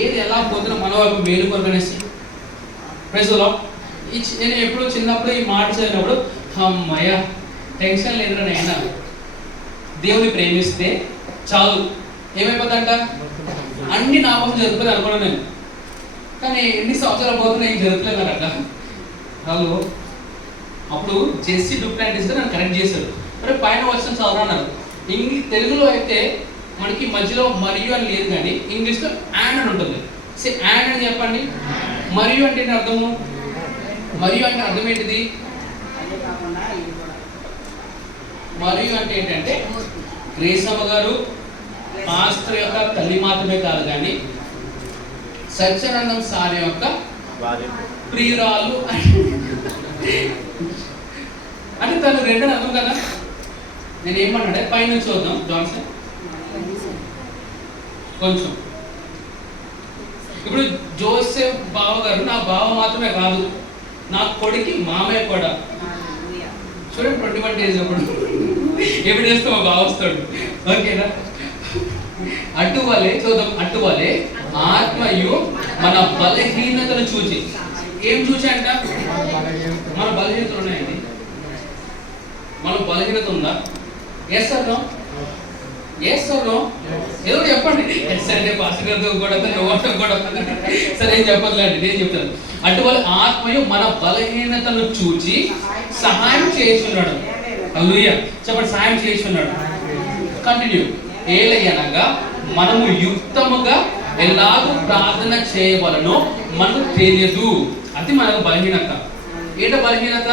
ఏది ఎలా పొందిన మన వైపు మేలు కొరకనేసి? Praise the Lord. నేను ఎప్పుడు చిన్నప్పుడు ఈ మాట చదివినప్పుడు అమ్మయ్య టెన్షన్ లేదురా నైనా, దేవుని ప్రేమిస్తే చాలు ఏమైపోతుందంట, అన్ని నా కోసం జరుగుతుంది అనుకున్నాను నేను. కానీ ఎన్ని సంవత్సరాలు పోతున్నా ఏం జరుగుతలేదు నాకు అట్లా. హలో, అప్పుడు జెస్సీ డూప్లాంటిస్గా నన్ను కరెక్ట్ చేశారు. మరి పైన వచ్చిన చదవన్నారు. తెలుగులో అయితే మనకి మధ్యలో మరియు అని లేదు, కానీ ఇంగ్లీష్లో యాన్ అని ఉంటుంది. యాన్ అని చెప్పండి. మరియు అంటే అర్థము? మరియు అంటే అర్థం ఏంటిది? మరియు అంటే ఏంటంటే గ్రేసమ్మ గారు పాస్టర్ యొక్క తల్లి మాత్రమే కాదు, కానీ సత్యానందం సార్ యొక్క ప్రియురాలు అంటే తను రెండని అర్థం కదా. నేను ఏమన్నాడే పైన చూద్దాం జాన్సన్ కొంచెం. ఇప్పుడు జోసెఫ్ బావ గారు నా బావ మాత్రమే కాదు, నా కొడుకి మామయ్య కూడా. చూడండి 21 days అప్పుడు ఎప్పుడు చేస్తే మా బావ వస్తాడు. ఓకేనా? అట్టువలే చూద్దాం. అట్టువలే ఆత్మయు మన బలహీనతను చూచి. ఏం చూచి అంట? మన బలహీనతలు ఉన్నాయండి. మన బలహీనత ఉందా? Yes or no? Yes or no? ఏదో చెప్పండి. ఎస్ అంటే పాస్టర్ గారితో కూడా కూడా సరే ఏం చెప్పట్లేండి, నేను చెప్తాను. అటువంటి ఆత్మయు మన బలహీనతను చూచి సహాయం చేస్తున్నాడు. హల్లెలూయా చెప్పండి, సహాయం చేస్తున్నాడు. కంటిన్యూ. ఏలయనగా మనము యుక్తముగా ఎలాగూ ప్రార్థన చేయవలనో మనకు తెలియదు. అది మనకు బలహీనత. ఏంట బలహీనత?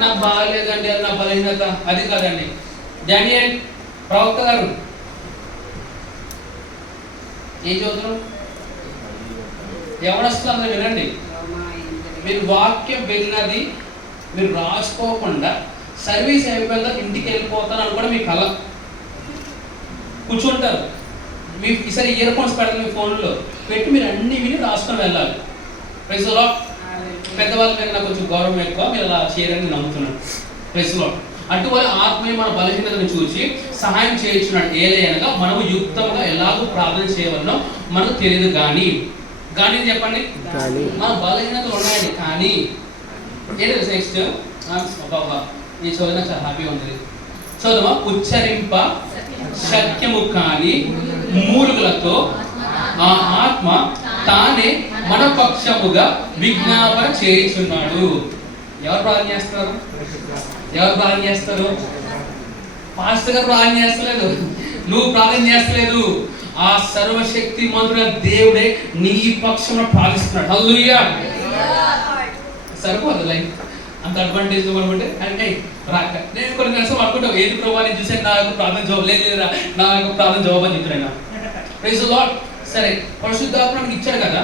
నాకు బాగలేదండి, అది నా బలహీనత. అది కాదండి. డానియేల్ ప్రవక్త గారు ఏం చదువుతున్నాం? ఎవరొస్తున్నారు అందరూ వినండి. మీరు వాక్యం విన్నది మీరు రాసుకోకుండా సర్వీస్ అయిపోయిందా ఇంటికి వెళ్ళిపోతాను అని కూడా మీ కళ. కూర్చుంటారు. మీ ఈసారి ఇయర్ ఫోన్స్ పెడతారు, మీ ఫోన్లో పెట్టి మీరు అన్ని విని రాసుకొని వెళ్ళాలి. Praise the Lord. పెద్దవాళ్ళ మీద నాకు కొంచెం గౌరవం ఎక్కువ, మీరు అలా చేయరని నమ్ముతున్నాను. Praise the lord. అటువంటి ఆత్మీయ మన బలహీనతను చూసి సహాయం చేయించున్నాడు. ఏలయనగా మనము యుక్తంగా ఎలాగో ప్రార్థన చేయవలనో మనకు తెలియదు. కానీ చెప్పండి, మన బలహీనతలు ఉన్నాయండి. కానీ ఏంటి నెక్స్ట్? ఈ చదువు చాలా హ్యాపీగా ఉంది. చదువు. ఉచ్చరింప శక్యము కాని మూలుగులతో ఆ ఆత్మ తానే మన పక్షముగా విజ్ఞాపన చేయుచున్నాడు. ఎవరు ప్రార్థన చేస్తున్నారు? ఎవరు ప్రార్థన చేస్తారు? పాస్టర్ గారు ప్రార్థన చేస్తలేదు, నువ్వు ప్రార్థన చేస్తలేదు. ఆ సర్వశక్తి మంత్రుల దేవుడే నీ పక్షంలో ప్రార్థిస్తున్నాడు. హల్లెలూయా. సరిపోదు లైఫ్ అంత అడ్వాంటేజ్ అనుకుంటే అంటే రాక. నేను కొన్ని నిమిషం అనుకుంటావు, ఏది ప్రభావ నేను చూసాను నాకు ప్రార్థన జవాబు లేదు, నాకు ప్రార్థన జవాబు అని చెప్తున్నాను. Praise the lord. సరే, పరిశుద్ధాత్మ మనకి ఇచ్చాడు కదా.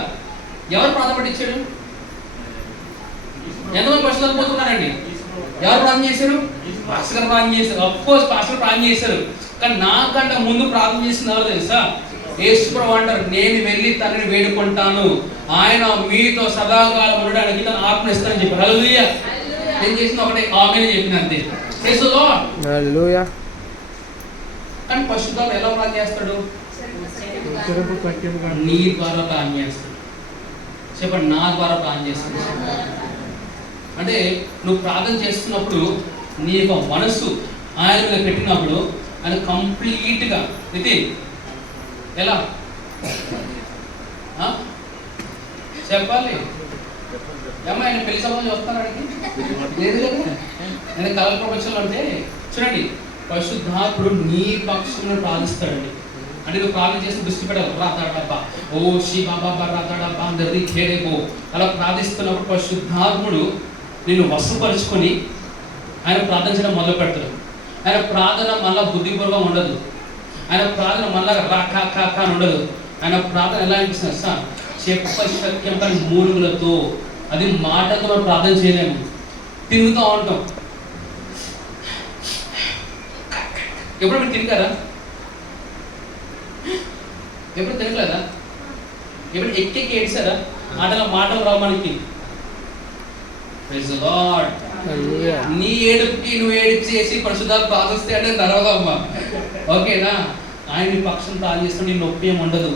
ఎవరు ప్రార్థన పట్టించాడు? ఎంతమంది పరిశుద్ధాత్మ పోతున్నారండి? ఎవరు ప్రార్థన చేశారు? పాస్టర్ గారు ప్రార్థన చేశారు. అఫ్ కోర్స్ పాస్టర్ ప్రార్థన చేశారు. కానీ నాకంటే ముందు ప్రార్థన చేసింది ఎవరు తెలుసా? యేసు ప్రభువు అంటారు, నేను వెళ్ళి తండ్రిని వేడుకుంటాను, ఆయన మీతో సదాకాలం ఉండడానికి తన ఆత్మ ఇస్తానని చెప్పారు. హల్లెలూయా. ఏం చేసిన ఒకటే ఆమేన్ చెప్పిన అంతే. Praise the Lord. హల్లెలూయా. కానీ పరిశుద్ధాత్మ ఎలా ప్రార్థన చేస్తాడు? నీ ద్వారా ప్రార్థన చేస్తాడు. చెప్పండి, నా ద్వారా ప్రార్థన చేస్తాడు. అంటే నువ్వు ప్రార్థన చేస్తున్నప్పుడు నీ యొక్క మనసు ఆయన మీద పెట్టినప్పుడు ఆయన కంప్లీట్గా ఇది ఎలా చెప్పాలి? ఏమో ఆయన పెళ్లి సంబంధం చూస్తానికి లేదు కదా. నేను కళల ప్రపంచంలో అంటే చూడండి, పరిశుద్ధాత్ముడు నీ పక్షంలో ప్రార్థిస్తాడండి. అంటే నువ్వు ప్రార్థన చేసి దృష్టి పెట్టాలి. రాతాడబ్బా ఓ షీ బాబా రాతాడబ్బా అందరి ఖేడేపో అలా ప్రార్థిస్తున్నప్పుడు పరిశుద్ధాత్ముడు నిన్ను వశపరుచుకొని ఆయన ప్రార్థన చేయడం మొదలు పెడతాడు. ఆయన ప్రార్థన మళ్ళా బుద్ధిపూర్వకం ఉండదు. ఆయన ప్రార్థన మళ్ళా కా అని ఉండదు. ఆయన ప్రార్థన ఎలా అనిపిస్తుంది సార్? చెప్పశక్యం కానీ మూలుగులతో. అది మాటతో మనం ప్రార్థన చేయలేము. తిరుగుతూ ఉంటాం. ఎప్పుడు మీరు తిరిగారా? ఎప్పుడు తినలేదా? ఎప్పుడు ఎక్కి ఏడ్చారా? మాటలు రావు మనకి. Praise the lord. నీ ఏడుపుకి నువ్వు ఏడుపు చేసి పరిశుద్ధాత్మ ప్రార్థిస్తే అంటే నరవదమ్మా. ఓకేనా? ఆయన నీ పక్షం ప్రార్థిస్తూ నీ నొప్పి ఏమి ఉండదు.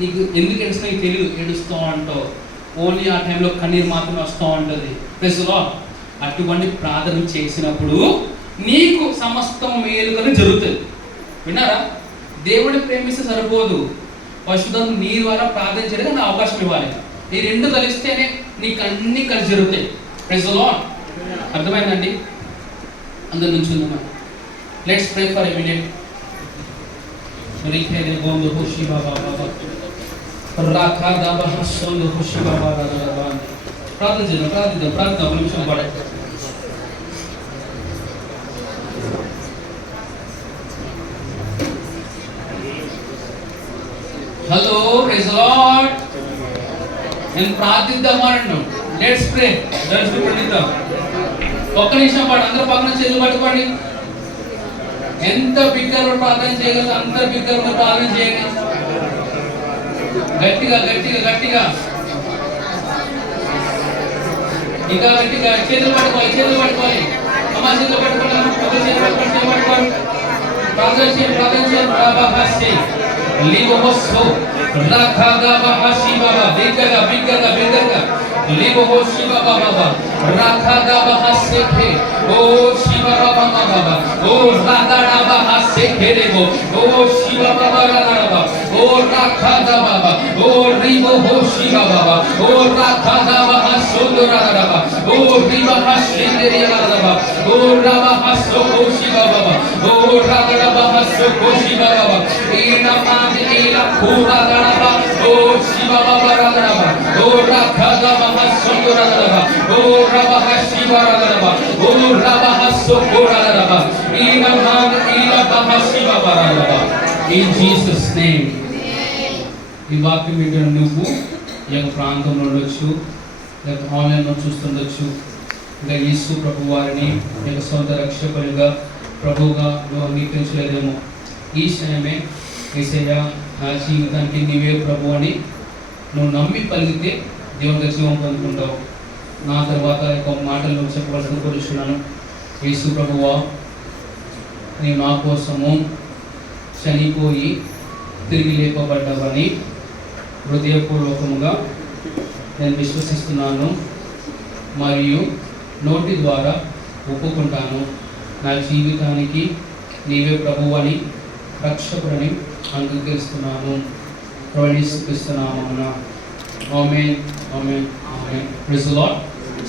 నీకు ఎందుకు ఏడుస్తున్నా నీకు తెలియదు, ఏడుస్తూ అంటావు. ఓన్లీ ఆ టైంలో కన్నీరు మాత్రమే వస్తూ ఉంటుంది. Praise the lord. అటువంటి ప్రార్థన చేసినప్పుడు నీకు సమస్తం మేలుకొని జరుగుతుంది. విన్నారా? దేవుడిని ప్రేమిస్తే సరిపోదు, పరిశుద్ధాత్మ నీ ద్వారా ప్రార్థన చేయడానికి నా అవకాశం ఇవ్వాలి. ఈ రెండు కలిస్తేనే నీకు అన్ని కలిసి జరుగుతాయి. Praise the Lord. అర్థమైందండి? అందరి నుంచి ఉందమ్మా. Let's pray for a minute. రిఖేదే గోందు ఖుషి బాబా బాబా రాఖా దాబా హస్సందు ఖుషి బాబా బాబా. ప్రార్థిద్దాం ఒక నిమిషం పాడు. Hello, praise the Lord. నేను ప్రార్థిద్దామా అంటున్నాను. Let's pray. ప్రార్థిద్దాం. ఒక్క నిమిషం పాటు అందరూ పక్కన చేతులు పట్టుకోండి. ఎంత బిగ్గరగా ప్రార్థన చేయగలరు అంత బిగ్గరగా ప్రార్థన చేయండి. గట్టిగా గట్టిగా గట్టిగా ఇంకా గట్టిగా చేతులు పట్టుకోవాలి. అమ్మ చేతులు పట్టుకోవాలి. ప్రార్థన చేయండి. లిబోహోసో రాఖాదాబా శిబాబా బిగ్గరగా లిబోహోసి బాబా రాఖాదాబా సెఖే ఓ శిబాబా బాబా ఓ రాఖాదాబా సెఖేరేబో ఓ శిబాబా రాఖాదాబా ఓ రాఖాదాబా ఓ రిబోహోసి బాబా ఓ రాఖాదాబా సోదరాదాబా ఓ రిబహా శేందరియాదాబా ఓ రాబహా సోకోసి బాబా ఓ రాగడాబా సోకోసి బాబా ఈనమాది ఈలా పూరాదాబా ఓ శిబాబా రాగడాబా ఓ రాఖాదాబా సోదరాదాబా ఓ రాబహా శిబారాదాబా ఓ రాబహా సోకోరాదాబా ఈనమాది ఈలా బహా శిబారాదాబా ఇన్ జీసస్ నేమ్. ఈ వాక్యం వింటున్న నువ్వు ఈ యొక్క ప్రాంతంలో ఉండొచ్చు, లేక ఆన్లైన్లో చూస్తుండొచ్చు, ఇంకా యేసు ప్రభు వారిని యొక్క సొంత రక్షకునిగా ప్రభువుగా నువ్వు అంగీకరించలేదేమో. ఈ క్షణమే యేసయ్యా నా జీవితానికి నీవే ప్రభు అని నువ్వు నమ్మి పలికితే దేవునిగా జీవం పొందుకుంటావు. నా తర్వాత యొక్క మాటలు నువ్వు చెప్పవలసిన కోరుచున్నాను. యేసు ప్రభువా, నీవు నా కోసము చనిపోయి తిరిగి లేపబడ్డావని హృదయపూర్వకముగా నేను విశ్వసిస్తున్నాను మరియు నోటి ద్వారా ఒప్పుకుంటాను. నా జీవితానికి నీవే ప్రభువని రక్షకుడని అంగీకరిస్తున్నాను. ప్రవేశిస్తున్నాము. ఆమేన్ ఆమేన్ ఆమేన్. Praise the Lord.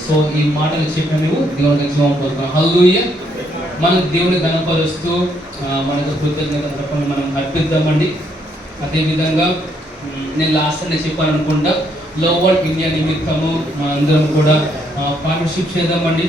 సో ఈ మాటలు చెప్పిన నువ్వు దేవునికి జీవం పొందుతావు. హల్లెలూయా. మన దేవుని ఘనపరుస్తూ మనకు కృతజ్ఞత అర్పణలు మనం అర్పిద్దామండి. అదేవిధంగా నేను లాస్ట్ చెప్పాను అనుకుంటా, లవ్ వర్డ్ ఇండియా నిమిత్తము మనందరం కూడా పార్ట్నర్షిప్ చేద్దామండి.